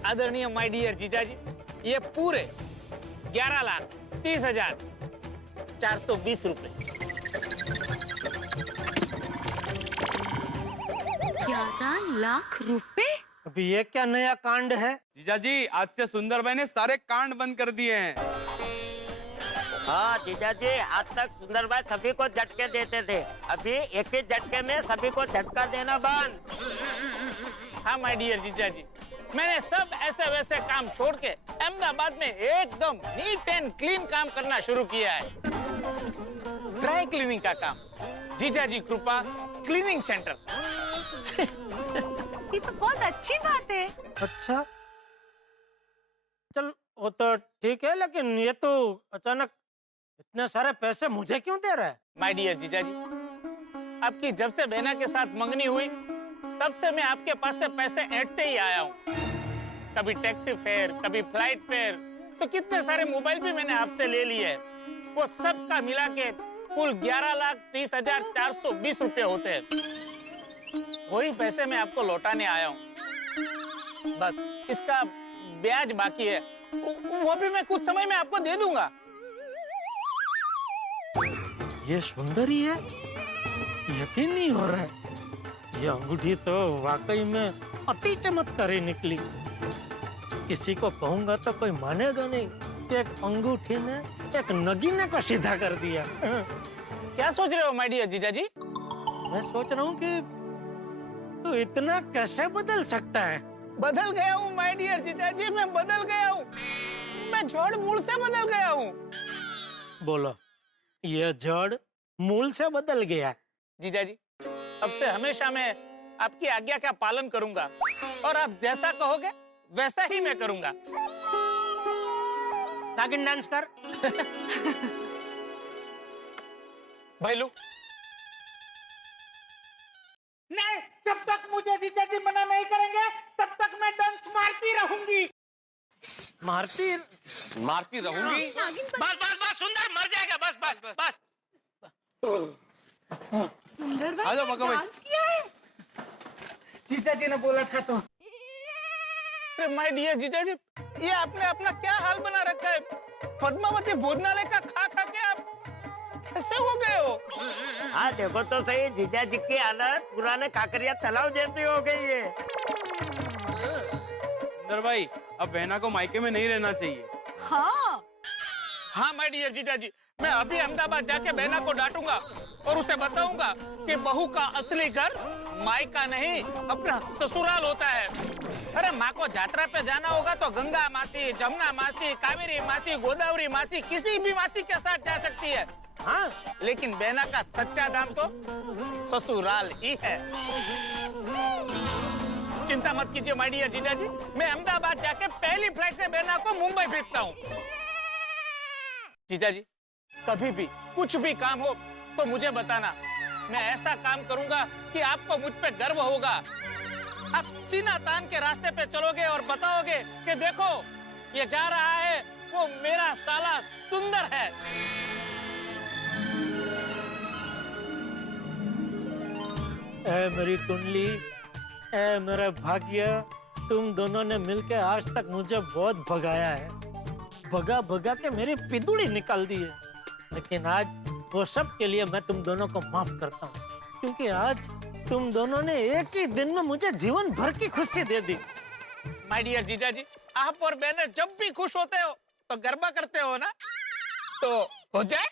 आदरणीय माय डियर जीजाजी, ये पूरे 11,30,420 रुपए। 11 लाख रुपए? अभी ये क्या नया कांड है? जीजाजी, आज से सुंदर भाई ने सारे कांड बंद कर दिए हैं। हाँ जीजाजी, आज तक सुंदर भाई सभी को झटके देते थे, अभी एक ही झटके में सभी को झटका देना बंद। हाँ माय डियर जीजाजी, मैंने सब ऐसे वैसे काम छोड़ के अहमदाबाद में एकदम नीट एंड क्लीन काम करना शुरू किया है। ड्राई क्लीनिंग का काम, जीजाजी कृपा क्लीनिंग सेंटर। ये तो बहुत अच्छी बात है। अच्छा चल वो तो ठीक है, लेकिन ये तो अचानक इतने सारे पैसे मुझे क्यों दे रहा है? माय डियर जीजाजी, आपकी जब से बहना के साथ मंगनी हुई तब से मैं आपके पास से पैसे ऐंठते ही आया हूँ। कभी टैक्सी फेयर, कभी फ्लाइट फेयर, तो कितने सारे मोबाइल भी मैंने आपसे ले लिए हैं। वो सब का मिला के कुल 11,30,420 रुपए होते हैं। वही पैसे मैं आपको लौटाने आया हूँ। बस इसका ब्याज बाकी है, वो भी मैं कुछ समय में आपको दे दूंगा। ये सुंदरी है, यकीन नहीं हो रहा है। ये अंगूठी तो वाकई में अति चमत्कारी निकली। किसी को कहूंगा तो कोई मानेगा नहीं कि एक अंगूठी ने एक नगीने को सीधा कर दिया। क्या सोच रहे हो माय डियर जीजाजी? मैं सोच रहा हूँ कि तू इतना कैसे बदल सकता है? बदल गया हूँ माय डियर जीजाजी, मैं बदल गया हूँ। मैं जड़ मूल से बदल गया हूँ। बोलो, ये जड़ मूल से बदल गया? जीजाजी, अब से हमेशा मैं आपकी आज्ञा का पालन करूंगा और आप जैसा कहोगे वैसा ही मैं करूंगा। नागिन डांस कर। भैलू, नहीं, जब तक मुझे जीजाजी मना नहीं करेंगे तब तक मैं डांस मारती रहूंगी। मारती रहूंगी? बस बस बस सुंदर मर जाएगा। बस बस बस। सुंदर भाई ने डांस किया है। जीजाजी ने बोला था तो। माय डियर जीजाजी, ये आपने अपना क्या हाल बना रखा है? पद्मावती भोजनालय का खा खा के आप कैसे हो गए हो? हाँ देखो तो सही, जीजाजी की हालत पुराने काकरिया तालाब जैसी हो गई है। सुंदर भाई, अब बहना को मायके में नहीं रहना चाहिए। हाँ माय डियर जीजाजी, मैं अभी अहमदाबाद जाके बहना को डांटूंगा और उसे बताऊंगा कि बहू का असली घर मायका नहीं अपना ससुराल होता है। अरे माँ को यात्रा पे जाना होगा तो गंगा मासी, जमुना मासी, कावेरी मासी, गोदावरी मासी, किसी भी मासी के साथ जा सकती है। हाँ, लेकिन बहना का सच्चा दाम तो ससुराल ही है। चिंता मत कीजिए माय डियर जीजाजी, मैं अहमदाबाद जाके पहली फ्लाइट से बहना को मुंबई भेजता हूँ। जीजाजी, कभी भी कुछ भी काम हो तो मुझे बताना। मैं ऐसा काम करूंगा कि आपको मुझ पे गर्व होगा। आप सीना तान के रास्ते पे चलोगे और बताओगे कि देखो ये जा रहा है, वो मेरा साला सुंदर है। ऐ मेरी कुंडली, ऐ मेरा भाग्य, तुम दोनों ने मिलकर आज तक मुझे बहुत भगाया है। भगा भगा के मेरी पिदुड़ी निकाल दी है, लेकिन आज वो सब के लिए मैं तुम दोनों को माफ करता हूँ, क्योंकि आज तुम दोनों ने एक ही दिन में मुझे जीवन भर की खुशी दे दी। माय डियर जीजाजी, आप और बहनें जब भी खुश होते हो तो गरबा करते हो ना, तो हो जाए।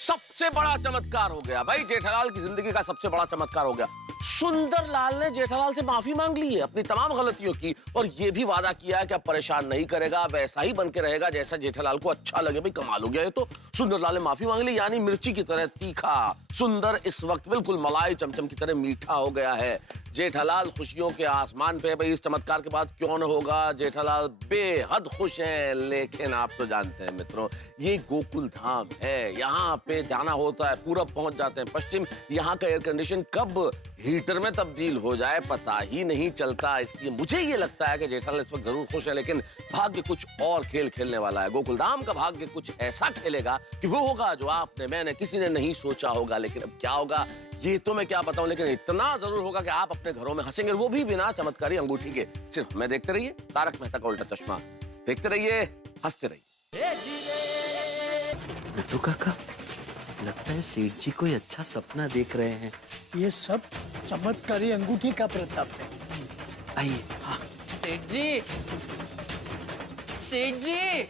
सबसे बड़ा चमत्कार हो गया भाई, जेठालाल की जिंदगी का सबसे बड़ा चमत्कार हो गया। सुंदरलाल ने जेठालाल से माफी मांग ली है अपनी तमाम गलतियों की, और ये भी वादा किया है कि अब परेशान नहीं करेगा, वैसा ही बन के रहेगा जैसा जेठालाल को अच्छा लगे। भाई कमाल हो गया ये तो। सुंदरलाल ने माफी मांग ली, यानी मिर्ची की तरह तीखा सुंदर इस वक्त बिल्कुल मलाई चमचम की तरह मीठा हो गया है। जेठालाल खुशियों के आसमान पे। भाई इस चमत्कार के बाद क्यों न होगा, जेठालाल बेहद खुश हैं। लेकिन आप तो जानते हैं मित्रों, ये गोकुल धाम है, यहाँ पे जाना होता है, पूरब पहुंच जाते हैं पश्चिम। यहाँ का एयर कंडीशन कब हीटर में तब्दील हो जाए पता ही नहीं चलता। इसलिए मुझे ये लगता है कि जेठालाल इस वक्त जरूर खुश है, लेकिन भाग्य कुछ और खेल खेलने वाला है। गोकुलधाम का भाग्य कुछ ऐसा खेलेगा कि वो होगा जो आपने, मैंने, किसी ने नहीं सोचा होगा। लेकिन अब क्या होगा ये तो मैं क्या बताऊं, लेकिन इतना जरूर होगा कि आप अपने घरों में हंसेंगे, वो भी बिना चमत्कारी अंगूठी के। सिर्फ हमें देखते रहिए, तारक मेहता का उल्टा चश्मा देखते रहिए, हंसते रहिए। बिट्टू काका, लगता है सेठ जी कोई अच्छा सपना देख रहे हैं। ये सब चमत्कारी अंगूठी का प्रताप है। आइए। हाँ सेठ जी, सेठ जी,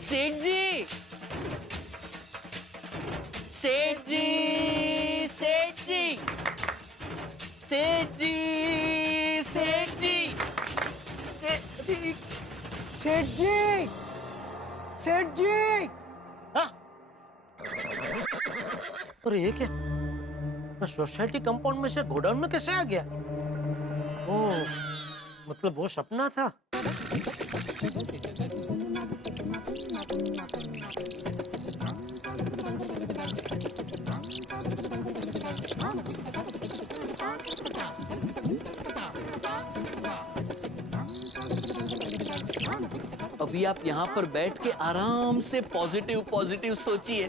सेठ जी, सेठ जी, सेठ जी, सेठ जी, से सेठ जी, सेठ जी। हाँ? अरे ये क्या? मैं सोसाइटी कंपाउंड में से गोडाउन में कैसे आ गया? ओह, मतलब वो सपना था। अभी आप यहाँ पर बैठ के आराम से पॉजिटिव पॉजिटिव सोचिए।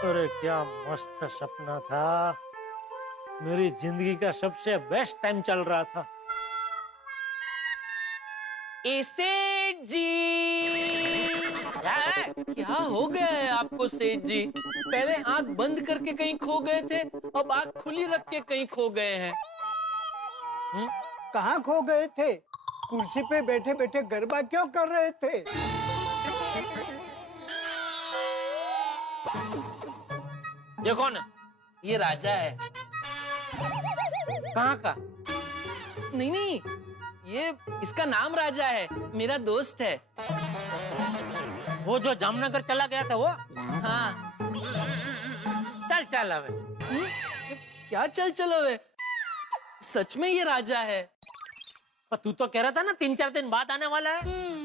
अरे क्या मस्त सपना था। मेरी जिंदगी का सबसे बेस्ट टाइम चल रहा था। सेठ जी, क्या हो गया है आपको सेठ जी? पहले आंख बंद करके कहीं खो गए थे, अब आंख खुली रख के कहीं खो गए हैं। कहाँ खो गए थे? कुर्सी पे बैठे बैठे गरबा क्यों कर रहे थे? ये कौन है? ये राजा है। कहाँ का? नहीं नहीं, ये इसका नाम राजा है, मेरा दोस्त है। वो जो जामनगर चला गया था वो? हाँ। चल चल अबे। क्या चल चलो वे? सच में ये राजा है। पर तू तो कह रहा था ना 3-4 दिन बाद आने वाला है।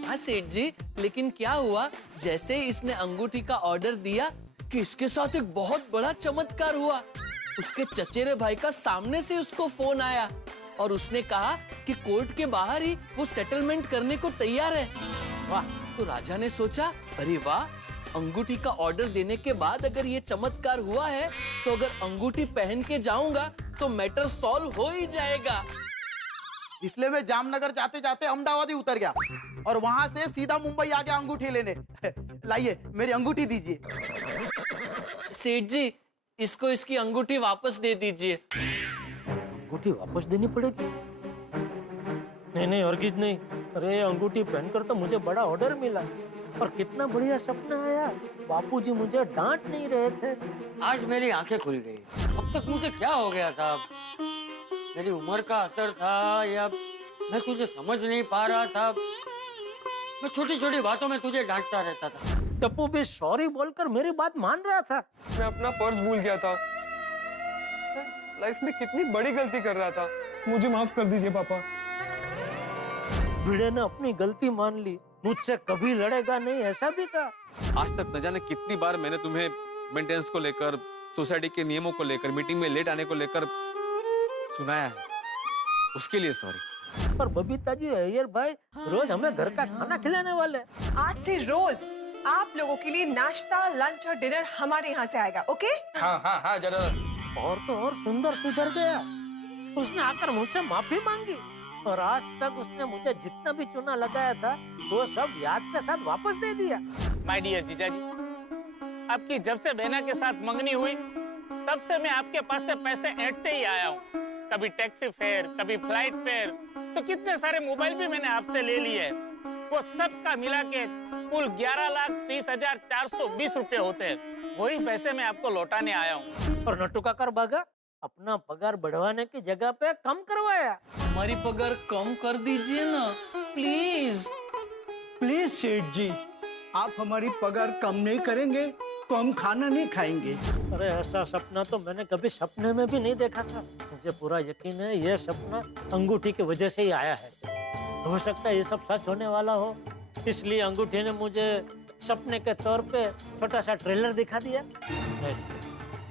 हाँ सेठ जी, लेकिन क्या हुआ, जैसे ही इसने अंगूठी का ऑर्डर दिया कि इसके साथ एक बहुत बड़ा चमत्कार हुआ। उसके चचेरे भाई का सामने से उसको फोन आया और उसने कहा कि कोर्ट के बाहर ही वो सेटलमेंट करने को तैयार है। वाह! तो राजा ने सोचा, अरे वाह, अंगूठी का ऑर्डर देने के बाद अगर ये चमत्कार हुआ है तो अगर अंगूठी पहन के जाऊंगा तो मैटर सॉल्व हो ही जाएगा। इसलिए मैं जामनगर जाते जाते अहमदाबाद ही उतर गया और वहां से सीधा मुंबई आ गया अंगूठी लेने। लाइए मेरी अंगूठी दीजिए। सेठ जी, इसको इसकी अंगूठी वापस दे दीजिए। अंगूठी वापस देनी पड़ेगी? नहीं नहीं हरगिज नहीं। अरे अंगूठी पहनकर तो मुझे बड़ा ऑर्डर मिला और कितना बढ़िया सपना आया। बापूजी मुझे डांट नहीं रहे थे। आज मेरी आंखें खुल गई। अब तक मुझे क्या हो गया था? मेरी उम्र का असर था या मैं तुझे समझ नहीं पा रहा था? मैं छोटी छोटी बातों में तुझे डांटता रहता था। टप्पू भी सॉरी बोलकर मेरी बात मान रहा था। मैं अपना फर्ज भूल गया था। लाइफ में कितनी बड़ी गलती कर रहा था। मुझे माफ कर दीजिए पापा। भिड़े ने अपनी गलती मान ली, मुझसे कभी लड़ेगा नहीं ऐसा भी कहा। आज तक न जाने कितनी बार मैंने तुम्हें मेंटेनेंस को लेकर, सोसाइटी के नियमों को लेकर, मीटिंग में लेट आने को लेकर सुनाया है। उसके लिए सॉरी। पर बबीता जी, अय्यर भाई रोज हमें घर का खाना खिलाने वाले। आज से रोज आप लोगों के लिए नाश्ता, लंच और डिनर हमारे यहाँ से आएगा, ओके? हाँ हाँ हाँ जरूर। और तो और सुंदर सुधर गया। उसने आकर मुझसे माफी मांगी और आज तक उसने मुझे जितना भी चूना लगाया था वो सब ब्याज के साथ वापस दे दिया। माय डियर जीजाजी, आपकी जब से बहना के साथ मंगनी हुई तब से मैं आपके पास से पैसे ऐंठते ही आया हूँ। कभी टैक्सी फेयर, कभी फ्लाइट फेयर, तो कितने सारे मोबाइल भी मैंने आपसे ले लिए। वो सब का मिला के कुल 11,30,420 रुपए होते हैं। वही पैसे मैं आपको लौटाने आया हूँ। और नट्टू काकर भागा, अपना पगार बढ़वाने की जगह पे कम करवाया। हमारी पगार कम कर दीजिए ना प्लीज। प्लीज सेठ जी, आप हमारी पगार कम नहीं करेंगे तो हम खाना नहीं खाएंगे। अरे ऐसा सपना तो मैंने कभी सपने में भी नहीं देखा था। मुझे पूरा यकीन है ये सपना अंगूठी की वजह से ही आया है। हो सकता है ये सब सच होने वाला हो, इसलिए अंगूठी ने मुझे सपने के तौर पे छोटा सा ट्रेलर दिखा दिया।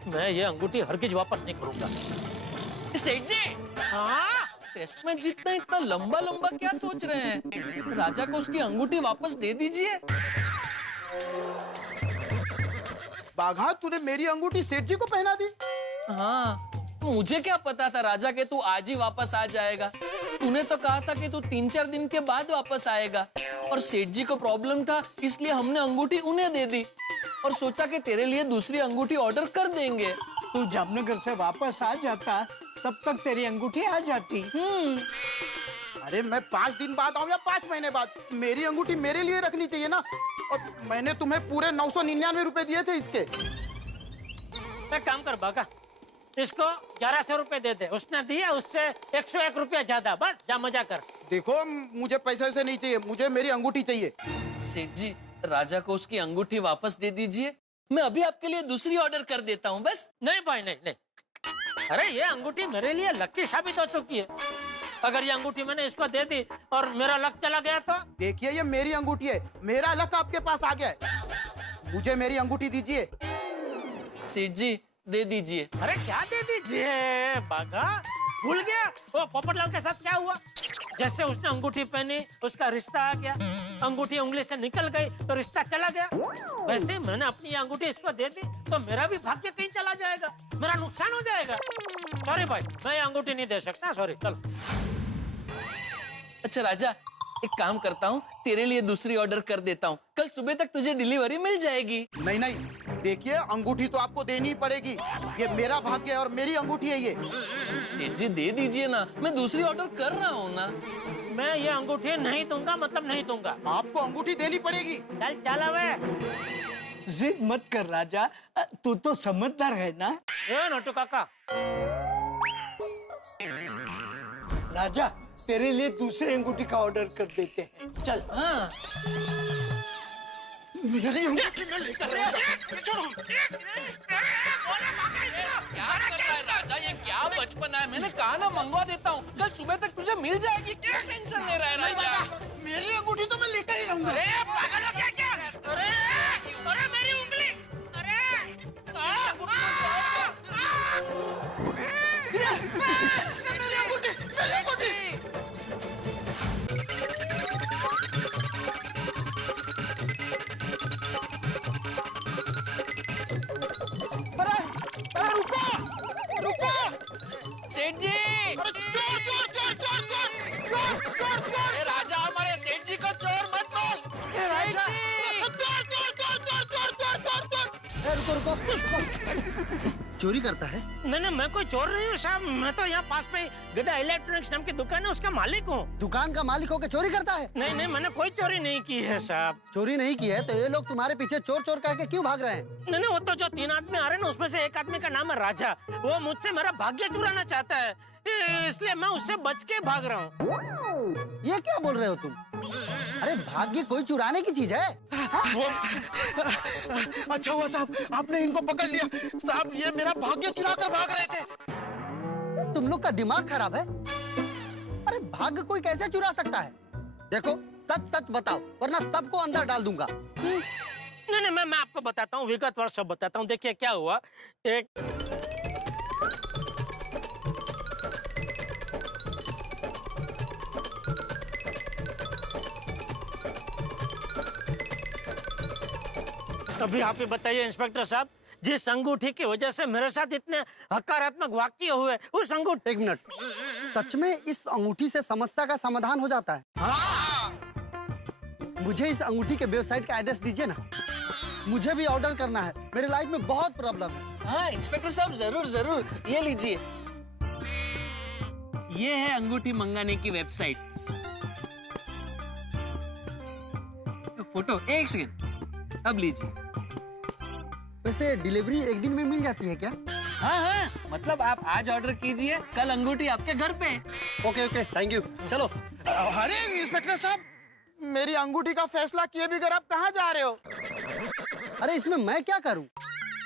मैं ये अंगूठी हरगिज वापस नहीं करूंगा। सेठ जी, हाँ? टेस्ट में जितना इतना लंबा लंबा क्या सोच रहे हैं? राजा को उसकी अंगूठी वापस दे दीजिए। बाघा, तूने मेरी अंगूठी सेठ जी को पहना दी? हाँ, मुझे क्या पता था राजा के तू आज ही वापस आ जाएगा। तूने तो कहा था कि तू 3-4 दिन के बाद वापस आएगा और सेठ जी को प्रॉब्लम था, इसलिए हमने अंगूठी उन्हें दे दी और सोचा कि तेरे लिए दूसरी अंगूठी ऑर्डर कर देंगे। तू जामनगर से वापस आ जाता तब तक तेरी अंगूठी आ जाती। अरे मैं 5 दिन बाद आऊँ या 5 महीने बाद, मेरी अंगूठी मेरे लिए रखनी चाहिए ना। और मैंने तुम्हें पूरे 999 रुपए दिए थे इसके। एक काम कर बाका, इसको 1100 रुपए दे दे। उसने दिया उससे 101 रुपया ज्यादा। बस जा मजा कर। देखो मुझे पैसे वैसे नहीं चाहिए, मुझे मेरी अंगूठी चाहिए। सेठ जी, राजा को उसकी अंगूठी वापस दे दीजिए। मैं अभी आपके लिए दूसरी ऑर्डर कर देता हूँ। बस। नहीं भाई, नहीं नहीं। अरे ये अंगूठी मेरे लिए लकी साबित हो चुकी है। अगर ये अंगूठी मैंने इसको दे दी और मेरा लक चला गया तो? देखिए ये मेरी अंगूठी है, मेरा लक आपके पास आ गया है। मुझे मेरी अंगूठी दीजिए। सेठ जी दे दीजिए। अरे क्या दे दीजिए बागा? भूल गया वो पोपटलाल के साथ क्या हुआ? जैसे उसने अंगूठी पहनी उसका रिश्ता आ गया, अंगूठी उंगली से निकल गई तो रिश्ता चला गया। वैसे मैंने अपनी ये अंगूठी इसको दे दी तो मेरा भी भाग्य कहीं चला जाएगा, मेरा नुकसान हो जाएगा। सॉरी भाई, मैं ये अंगूठी नहीं दे सकता। सॉरी। चलो। अच्छा राजा, एक काम करता हूँ, तेरे लिए दूसरी ऑर्डर कर देता हूँ। कल सुबह तक तुझे डिलीवरी मिल जाएगी। नहीं नहीं, देखिए अंगूठी तो आपको देनी ही पड़ेगी। ये मेरा भाग्य है और मेरी अंगूठी है ये। सेठ जी दे दीजिए ना, मैं दूसरी ऑर्डर कर रहा हूँ ना। मैं ये अंगूठी नहीं दूंगा, मतलब नहीं दूंगा। आपको अंगूठी देनी पड़ेगी। चल चल। अब जिद मत कर राजा, तू तो समझदार है ना। नोटू काका, राजा तेरे लिए दूसरी अंगूठी का ऑर्डर कर देते हैं। चल। हाँ। मेरी अंगूठी में लेकर चलो। क्या कर रहा है राजा? ये क्या बचपन है? मैंने कहा ना मंगवा देता हूँ, कल सुबह तक तुझे मिल जाएगी। क्या टेंशन ले रहा है राजा? मेरी अंगूठी तो मैं लेकर ही रहूंगा। पागल हो क्या? अरे मेरी उंगली! सेठ जी! अरे राजा, हमारे सेठ जी को चोर मत बोल। रुको। चोरी करता है? नहीं, मैं कोई चोर नहीं हूँ साहब। मैं तो यहाँ पास में गदा इलेक्ट्रॉनिक्स नाम की दुकान है, उसका मालिक हूँ। दुकान का मालिक होकर चोरी करता है? नहीं, मैंने कोई चोरी नहीं की है साहब। चोरी नहीं की है तो ये लोग तुम्हारे पीछे चोर चोर कह के क्यों भाग रहे हैं? नहीं, वो तो जो 3 आदमी आ रहे हैं ना, उसमें से एक आदमी का नाम है राजा। वो मुझसे मेरा भाग्य चुराना चाहता है, इसलिए मैं उससे बच के भाग रहा हूँ। ये क्या बोल रहे हो तुम? अरे भाग्य कोई चुराने की चीज है? अच्छा हुआ साहब आपने इनको पकड़ लिया। साहब ये मेरा भाग्य चुरा कर भाग रहे थे। तुम लोग का दिमाग खराब है? अरे भाग्य कोई कैसे चुरा सकता है? देखो सच सच बताओ वरना सबको अंदर डाल दूंगा। नहीं, मैं आपको बताता हूँ, विगतवार सब बताता हूँ। देखिए क्या हुआ। अभी आप ही बताइए इंस्पेक्टर साहब, जिस अंगूठी की वजह से मेरे साथ इतने हकारात्मक वाक्य हुए, उस अंगूठी। एक मिनट, सच में इस अंगूठी से समस्या का समाधान हो जाता है? हाँ। मुझे इस अंगूठी के वेबसाइट का एड्रेस दीजिए ना, मुझे भी ऑर्डर करना है। मेरे लाइफ में बहुत प्रॉब्लम है। हाँ इंस्पेक्टर साहब, जरूर जरूर, ये लीजिए। ये है अंगूठी मंगाने की वेबसाइट। फोटो, एक सेकंड, अब लीजिए। वैसे डिलीवरी एक दिन में मिल जाती है क्या? हाँ, मतलब आप आज ऑर्डर कीजिए, कल अंगूठी आपके घर पे। Okay, thank you. चलो। अरे इंस्पेक्टर साहब, मेरी अंगूठी का फैसला किए बगैर आप कहाँ जा रहे हो? अरे इसमें मैं क्या करूँ?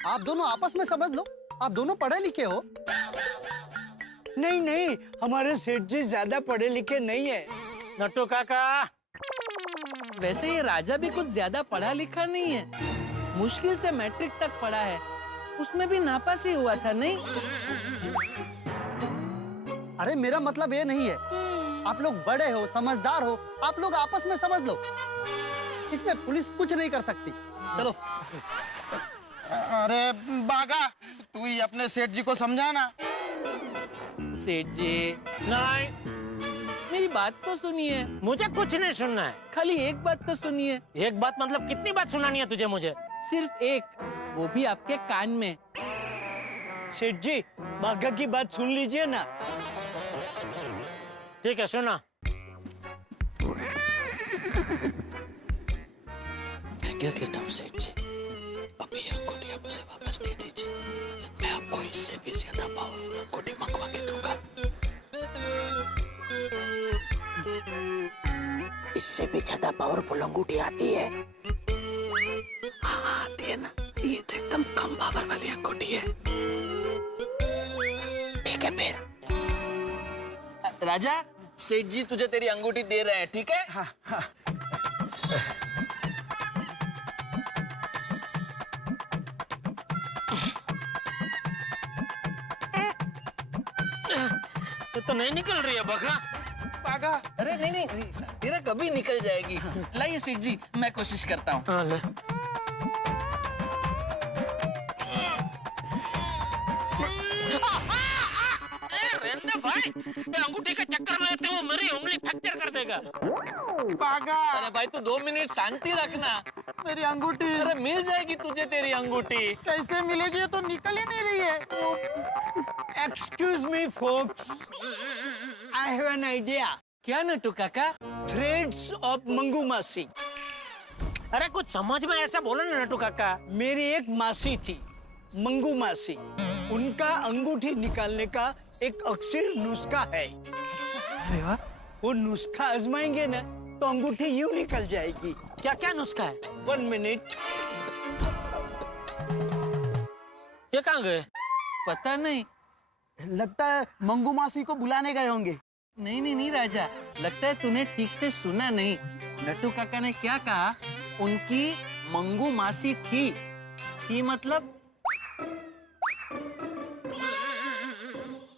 आप दोनों आपस में समझ लो, आप दोनों पढ़े लिखे हो। नहीं, हमारे सेठ जी ज्यादा पढ़े लिखे नहीं है। नट्टू काका, वैसे ये राजा भी कुछ ज्यादा पढ़ा लिखा नहीं है, मुश्किल से मैट्रिक तक पढ़ा है, उसमें भी नापास ही हुआ था। नहीं, अरे मेरा मतलब ये नहीं है, आप लोग बड़े हो, समझदार हो, आप लोग आपस में समझ लो, इसमें पुलिस कुछ नहीं कर सकती। चलो। अरे बागा, तू ही अपने सेठ जी को समझाना। सेठ जी नहीं, मेरी बात तो सुनिए। मुझे कुछ नहीं सुनना है। खाली एक बात तो सुनिए। एक बात मतलब कितनी बात सुनानी है तुझे मुझे? सिर्फ एक, वो भी आपके कान में। सेठ जी बागा की बात सुन लीजिए ना। ठीक है, सुना। मैं क्या कहता हूँ सेठ जी, अभी अंगूठी आप उसे वापस दे दीजिए, मैं आपको इससे भी ज्यादा पावरफुल अंगूठी मंगवा के दूंगा। इससे भी ज्यादा पावरफुल अंगूठी आती है। हाँ आती है ना, ये तो एकदम कम पावर वाली अंगूठी है। ठीक है फिर राजा, सेठ जी तुझे तेरी अंगूठी दे रहे हैं, ठीक है? हाँ हाँ। तो नहीं निकल रही है बगा। बागा। अरे नहीं, तेरा कभी निकल जाएगी। लाइए सेठ जी, मैं कोशिश करता हूँ। हाँ ले। भाई, ये अंगूठी के चक्कर में तो मेरी उंगली फ्रैक्चर कर देगा। बागा। अरे भाई तू 2 मिनट शांति रखना। मेरी अंगूठी। अरे मिल जाएगी तुझे तेरी अंगूठी। कैसे मिलेगी, ये तो निकल ही नहीं रही है। Excuse me folks, I have an idea. क्या नटू काका? थ्रेड्स ऑफ मंगू मासी। अरे कुछ समझ में ऐसा बोलो ना नटू काका। मेरी एक मासी थी, मंगू मासी। उनका अंगूठी निकालने का एक अक्सर नुस्खा है। अरे वाह। वो नुस्खा आजमाएंगे ना तो अंगूठी यूं निकल जाएगी। क्या क्या नुस्खा है? 1 मिनट। ये कहाँ गए? पता नहीं, लगता है मंगू मासी को बुलाने गए होंगे। नहीं राजा, लगता है तूने ठीक से सुना नहीं। नट्टू काका ने क्या कहा? उनकी मंगू मासी थी मतलब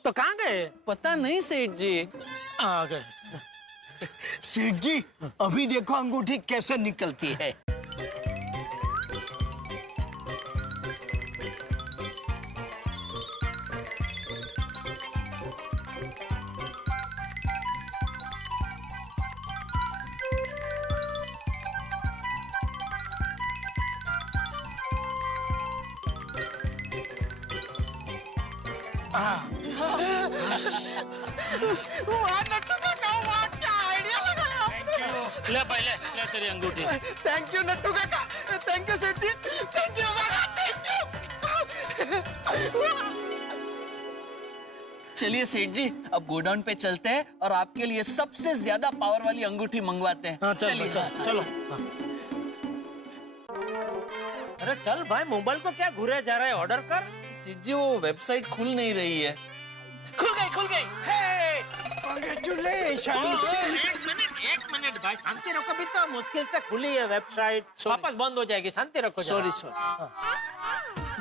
तो कहाँ गए? पता नहीं सेठ जी। आ गए। सेठ जी, अभी देखो अंगूठी कैसे निकलती है। ले पहले ले तेरी अंगूठी। थैंक यू नट्टू काका, थैंक यू सेठ जी, थैंक यू बागा, थैंक यू। चलिए सेठ जी, अब गोडाउन पे चलते हैं और आपके लिए सबसे ज्यादा पावर वाली अंगूठी मंगवाते हैं। हाँ, चलिए चलो। अरे चल भाई, मोबाइल को क्या घुरे जा रहा है? ऑर्डर कर। सेठ जी वो वेबसाइट खुल नहीं रही है। खुल गई। एक मिनट भाई, शांति रखो। भी तो मुश्किल से खुली है वेबसाइट, वापस बंद हो जाएगी। शांति रखो। सॉरी।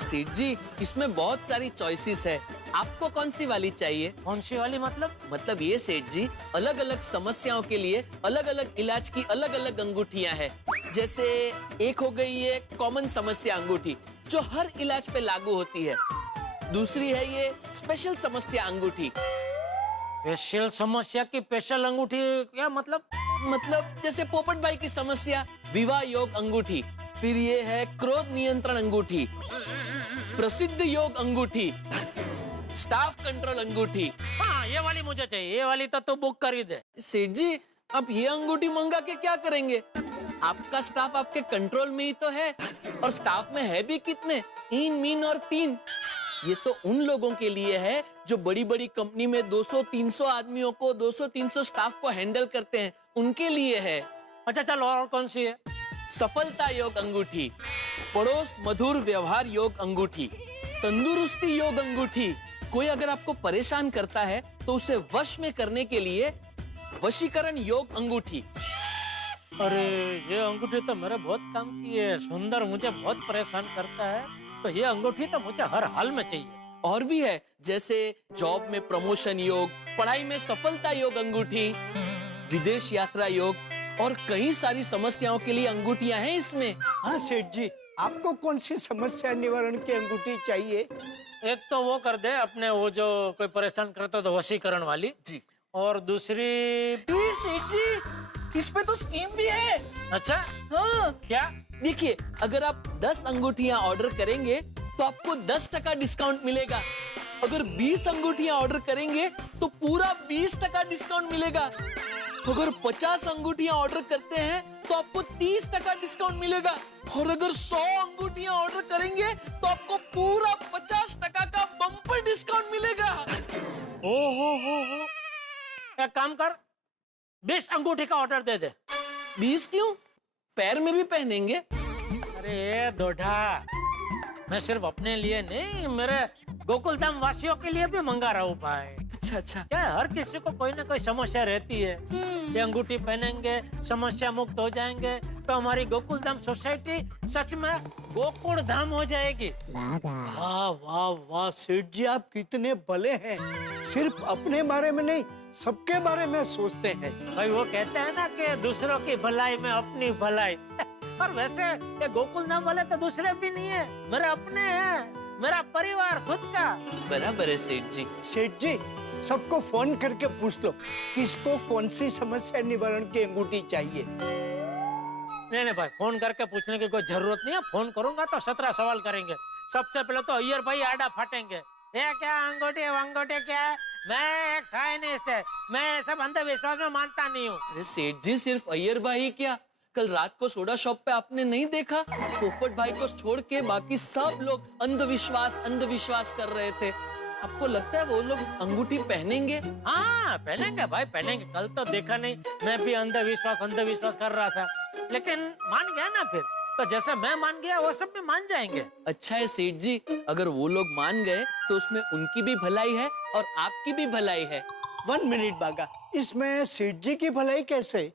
सेठ जी, इसमें बहुत सारी चॉइसेस है, आपको कौन सी वाली चाहिए? कौन सी वाली मतलब? मतलब ये सेठ जी, अलग अलग समस्याओं के लिए अलग अलग इलाज की अलग अलग अंगूठियां हैं। जैसे एक हो गई ये कॉमन समस्या अंगूठी जो हर इलाज पे लागू होती है। दूसरी है ये स्पेशल समस्या अंगूठी। स्पेशल समस्या की स्पेशल अंगूठी क्या मतलब? मतलब जैसे पोपट भाई की समस्या, विवाह योग अंगूठी। फिर ये है क्रोध नियंत्रण अंगूठी, प्रसिद्ध योग अंगूठी, स्टाफ कंट्रोल अंगूठी। हाँ, ये वाली मुझे चाहिए। ये वाली तो बुक कर ही दे। सेठ जी, अब ये अंगूठी मंगा के क्या करेंगे? आपका स्टाफ आपके कंट्रोल में ही तो है, और स्टाफ में है भी कितने? 3 मीन और 3। ये तो उन लोगों के लिए है जो बड़ी बड़ी कंपनी में 200-300 आदमियों को, 200-300 स्टाफ को हैंडल करते हैं, उनके लिए है। अच्छा चलो, और कौन सी है? सफलता योग अंगूठी, पड़ोस मधुर व्यवहार योग अंगूठी, तंदुरुस्ती योग अंगूठी। कोई अगर आपको परेशान करता है तो उसे वश में करने के लिए वशीकरण योग अंगूठी। अरे ये अंगूठी तो मेरे बहुत काम की है। सुंदर मुझे बहुत परेशान करता है, तो ये अंगूठी तो मुझे हर हाल में चाहिए। और भी है, जैसे जॉब में प्रमोशन योग, पढ़ाई में सफलता योग अंगूठी, विदेश यात्रा योग, और कई सारी समस्याओं के लिए अंगूठियां हैं इसमें। हाँ सेठ जी, आपको कौन सी समस्या निवारण की अंगूठी चाहिए? एक तो वो कर दे अपने, वो जो कोई परेशान करता तो वशीकरण वाली जी। और दूसरी सेठ जी, इस पे तो स्कीम भी है। अच्छा हाँ। क्या? देखिए, अगर आप 10 अंगूठियां ऑर्डर करेंगे तो आपको 10% डिस्काउंट मिलेगा। अगर 20 अंगूठियां ऑर्डर करेंगे तो पूरा 20% डिस्काउंट मिलेगा। अगर 50 अंगूठियां ऑर्डर करते हैं तो आपको 30% डिस्काउंट मिलेगा। और अगर 100 अंगूठियां ऑर्डर करेंगे तो आपको पूरा 50% का बम्पर डिस्काउंट मिलेगा। हो। एक काम कर, 20 अंगूठी का ऑर्डर दे दे। 20 क्यों? पैर में भी पहनेंगे। अरे दोढ़ा, मैं सिर्फ अपने लिए नहीं, मेरे गोकुलधाम वासियों के लिए भी मंगा रहा हूँ भाई। अच्छा। क्या हर किसी को कोई ना कोई समस्या रहती है। ये अंगूठी पहनेंगे, समस्या मुक्त हो जाएंगे, तो हमारी गोकुलधाम सोसाइटी सच में गोकुल धाम हो जाएगी। वाह वाह वाह सेठ जी, आप कितने भले हैं। सिर्फ अपने बारे में नहीं, सबके बारे में सोचते हैं। भाई वो कहते हैं ना कि दूसरों की भलाई में अपनी भलाई। और वैसे ये गोकुलधाम वाले तो दूसरे भी नहीं है, मेरे अपने हैं, मेरा परिवार खुद का। बराबर है सेठ जी। सेठ जी, सबको फोन करके पूछ लो किसको कौन सी समस्या निवारण की अंगूठी चाहिए। नहीं भाई, फोन करके पूछने की कोई जरूरत नहीं है। फोन करूंगा तो 17 सवाल करेंगे। सबसे पहले तो अय्यर भाई आड़ा फाटेंगे, ये क्या अंगूठी वंगूठी क्या है, मैं एक साइनिस्ट है, मैं सब अंधविश्वास में मानता नहीं हूँ। अरे सेठ जी, सिर्फ अय्यर भाई क्या, कल रात को सोडा शॉप पे आपने नहीं देखा? पोपट भाई को छोड़ के बाकी सब लोग अंधविश्वास कर रहे थे। आपको लगता है वो लोग अंगूठी पहनेंगे? हाँ पहनेंगे भाई, पहनेंगे। कल तो देखा नहीं, मैं भी अंधविश्वास कर रहा था, लेकिन मान गया ना फिर। तो जैसे मैं मान गया वो सब भी मान जाएंगे। अच्छा है सेठ जी, अगर वो लोग मान गए तो उसमें उनकी भी भलाई है और आपकी भी भलाई है। 1 मिनट बागा, इसमें सेठ जी की भलाई कैसे?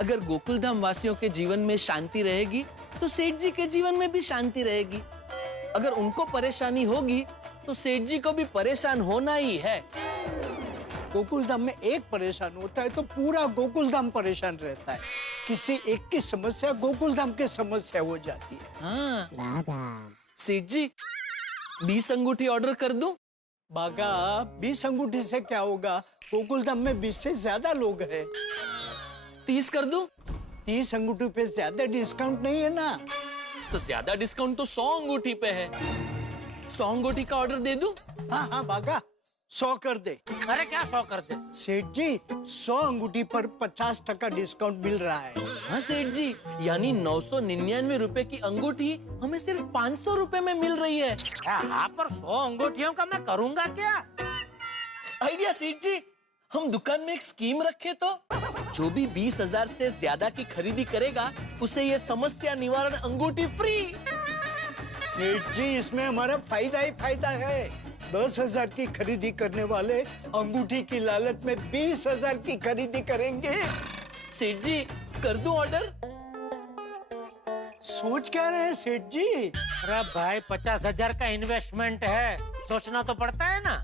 अगर गोकुलधाम वासियों के जीवन में शांति रहेगी तो सेठ जी के जीवन में भी शांति रहेगी। अगर उनको परेशानी होगी तो सेठ जी को भी परेशान होना ही है। गोकुलधाम में एक परेशान होता है तो पूरा गोकुलधाम परेशान रहता है। किसी एक की समस्या गोकुलधाम की समस्या हो जाती है। हाँ सेठ जी, 20 अंगूठी ऑर्डर कर दूं? बागा, 20 अंगूठी से क्या होगा? गोकुलधाम में 20 से ज्यादा लोग हैं। 30 कर दूं? 30 अंगूठी पे ज्यादा डिस्काउंट नहीं है ना। तो ज्यादा डिस्काउंट तो 100 अंगूठी पे है। 100 अंगूठी का ऑर्डर दे दूं? हाँ बागा, 100 कर दे। अरे क्या 100 कर दे? सेठ जी, 100 अंगूठी पर 50% डिस्काउंट मिल रहा है। हाँ सेठ जी, यानी 999 रुपए की अंगूठी हमें सिर्फ 500 रुपए में मिल रही है। हाँ, पर 100 अंगूठियों का मैं करूंगा क्या? आइडिया सेठ जी, हम दुकान में एक स्कीम रखे तो जो भी 20,000 से ज्यादा की खरीदी करेगा उसे ये समस्या निवारण अंगूठी फ्री। सेठ जी, इसमें हमारा फायदा ही फायदा है। 10,000 की खरीदी करने वाले अंगूठी की लालच में 20,000 की खरीदी करेंगे। सेठ जी, कर दूं ऑर्डर? सोच क्या रहे हैं सेठ जी? अरे भाई, 50,000 का इन्वेस्टमेंट है, सोचना तो पड़ता है ना।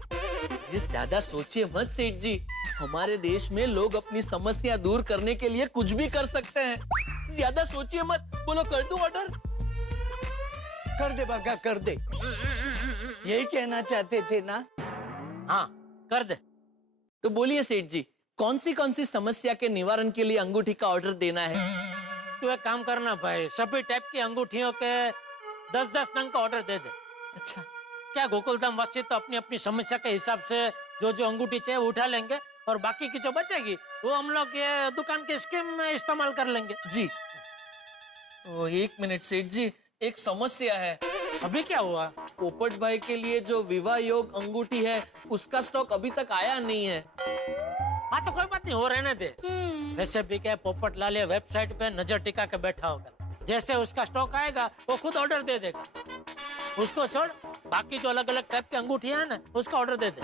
ये ज्यादा सोचिए मत सेठ जी, हमारे देश में लोग अपनी समस्या दूर करने के लिए कुछ भी कर सकते हैं। ज्यादा सोचिए मत, बोलो कर दूं ऑर्डर? कर दे बागा, कर दे। यही कहना चाहते थे ना? हाँ कर दे। तो बोलिए सेठ जी, कौन सी समस्या के निवारण के लिए अंगूठी का ऑर्डर देना है? तू एक काम करना भाई, सभी टाइप की अंगूठियों के 10-10 नंग का ऑर्डर दे दे। अच्छा, क्या गोकुलधाम वासी तो अपनी अपनी समस्या के हिसाब से जो अंगूठी चाहिए वो उठा लेंगे, और बाकी की जो बचेगी वो हम लोग ये दुकान की स्कीम में इस्तेमाल कर लेंगे। जी। ओ, 1 मिनट सेठ जी, एक समस्या है। अभी क्या हुआ? पोपट भाई के लिए जो विवाह योग अंगूठी है उसका स्टॉक अभी तक आया नहीं है। हाँ तो कोई बात नहीं, हो रहने दे। वैसे भी क्या, पोपट लाल ये वेबसाइट पे नजर टिका के बैठा होगा, जैसे उसका स्टॉक आएगा वो खुद ऑर्डर दे देगा। उसको छोड़, बाकी जो अलग अलग टाइप की अंगूठियां हैं ना, उसका ऑर्डर दे दे।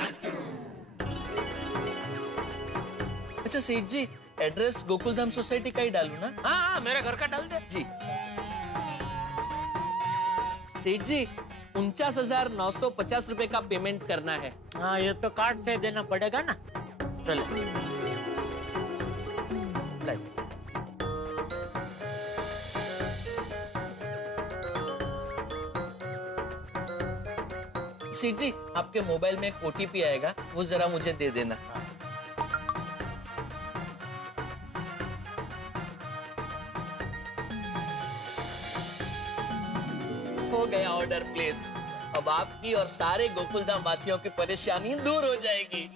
अच्छा सेठ जी, एड्रेस गोकुलधाम सोसाइटी का ही डालूं ना? हाँ, मेरे घर का डाल दे। जी। सेठ जी, 49,950 रुपए का पेमेंट करना है। हाँ, ये तो कार्ड से देना पड़ेगा ना। चलो। सेठ जी, आपके मोबाइल में एक OTP आएगा, वो जरा मुझे दे देना। हो गया ऑर्डर प्लेस। अब आपकी और सारे गोकुलधाम वासियों की परेशानी दूर हो जाएगी।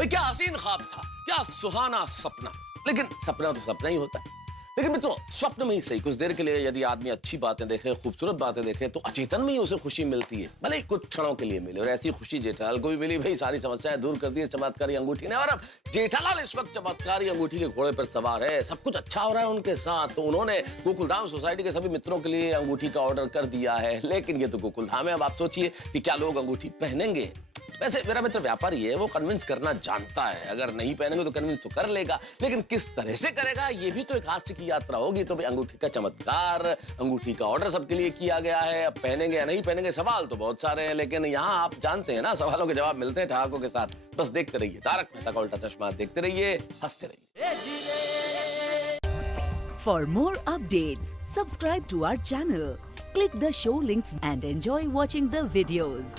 क्या हसीन ख्वाब था, क्या सुहाना सपना। लेकिन सपना तो सपना ही होता है। लेकिन मित्रों, स्वप्न में ही सही कुछ देर के लिए यदि आदमी अच्छी बातें देखे, खूबसूरत बातें देखे, तो अचेतन में ही उसे खुशी मिलती है, भले ही कुछ क्षणों के लिए मिले। और ऐसी खुशी जेठालाल को भी मिली। भाई सारी समस्याएं दूर कर दी इस चमत्कारी अंगूठी ने। और अब जेठालाल इस वक्त चमत्कारी अंगूठी के घोड़े पर सवार है, सब कुछ अच्छा हो रहा है उनके साथ। तो उन्होंने गोकुलधाम सोसाइटी के सभी मित्रों के लिए अंगूठी का ऑर्डर कर दिया है। लेकिन ये तो गोकुलधाम है, अब आप सोचिए कि क्या लोग अंगूठी पहनेंगे। वैसे मेरा मित्र व्यापारी है, वो कन्विंस करना जानता है। अगर नहीं पहनेंगे तो कन्विंस तो कर लेगा, लेकिन किस तरह से करेगा ये भी तो एक हास्य की यात्रा होगी। तो भाई अंगूठी का चमत्कार, अंगूठी का ऑर्डर सबके लिए किया गया है। अब पहनेंगे या नहीं पहनेंगे, सवाल तो बहुत सारे हैं, लेकिन यहाँ आप जानते हैं ना, सवालों के जवाब मिलते हैं ठहाकों के साथ। बस देखते रहिए तारक मेहता का उल्टा चश्मा, देखते रहिए, हंसते रहिए। For more updates, subscribe to our channel, click the show links and enjoy watching the videos.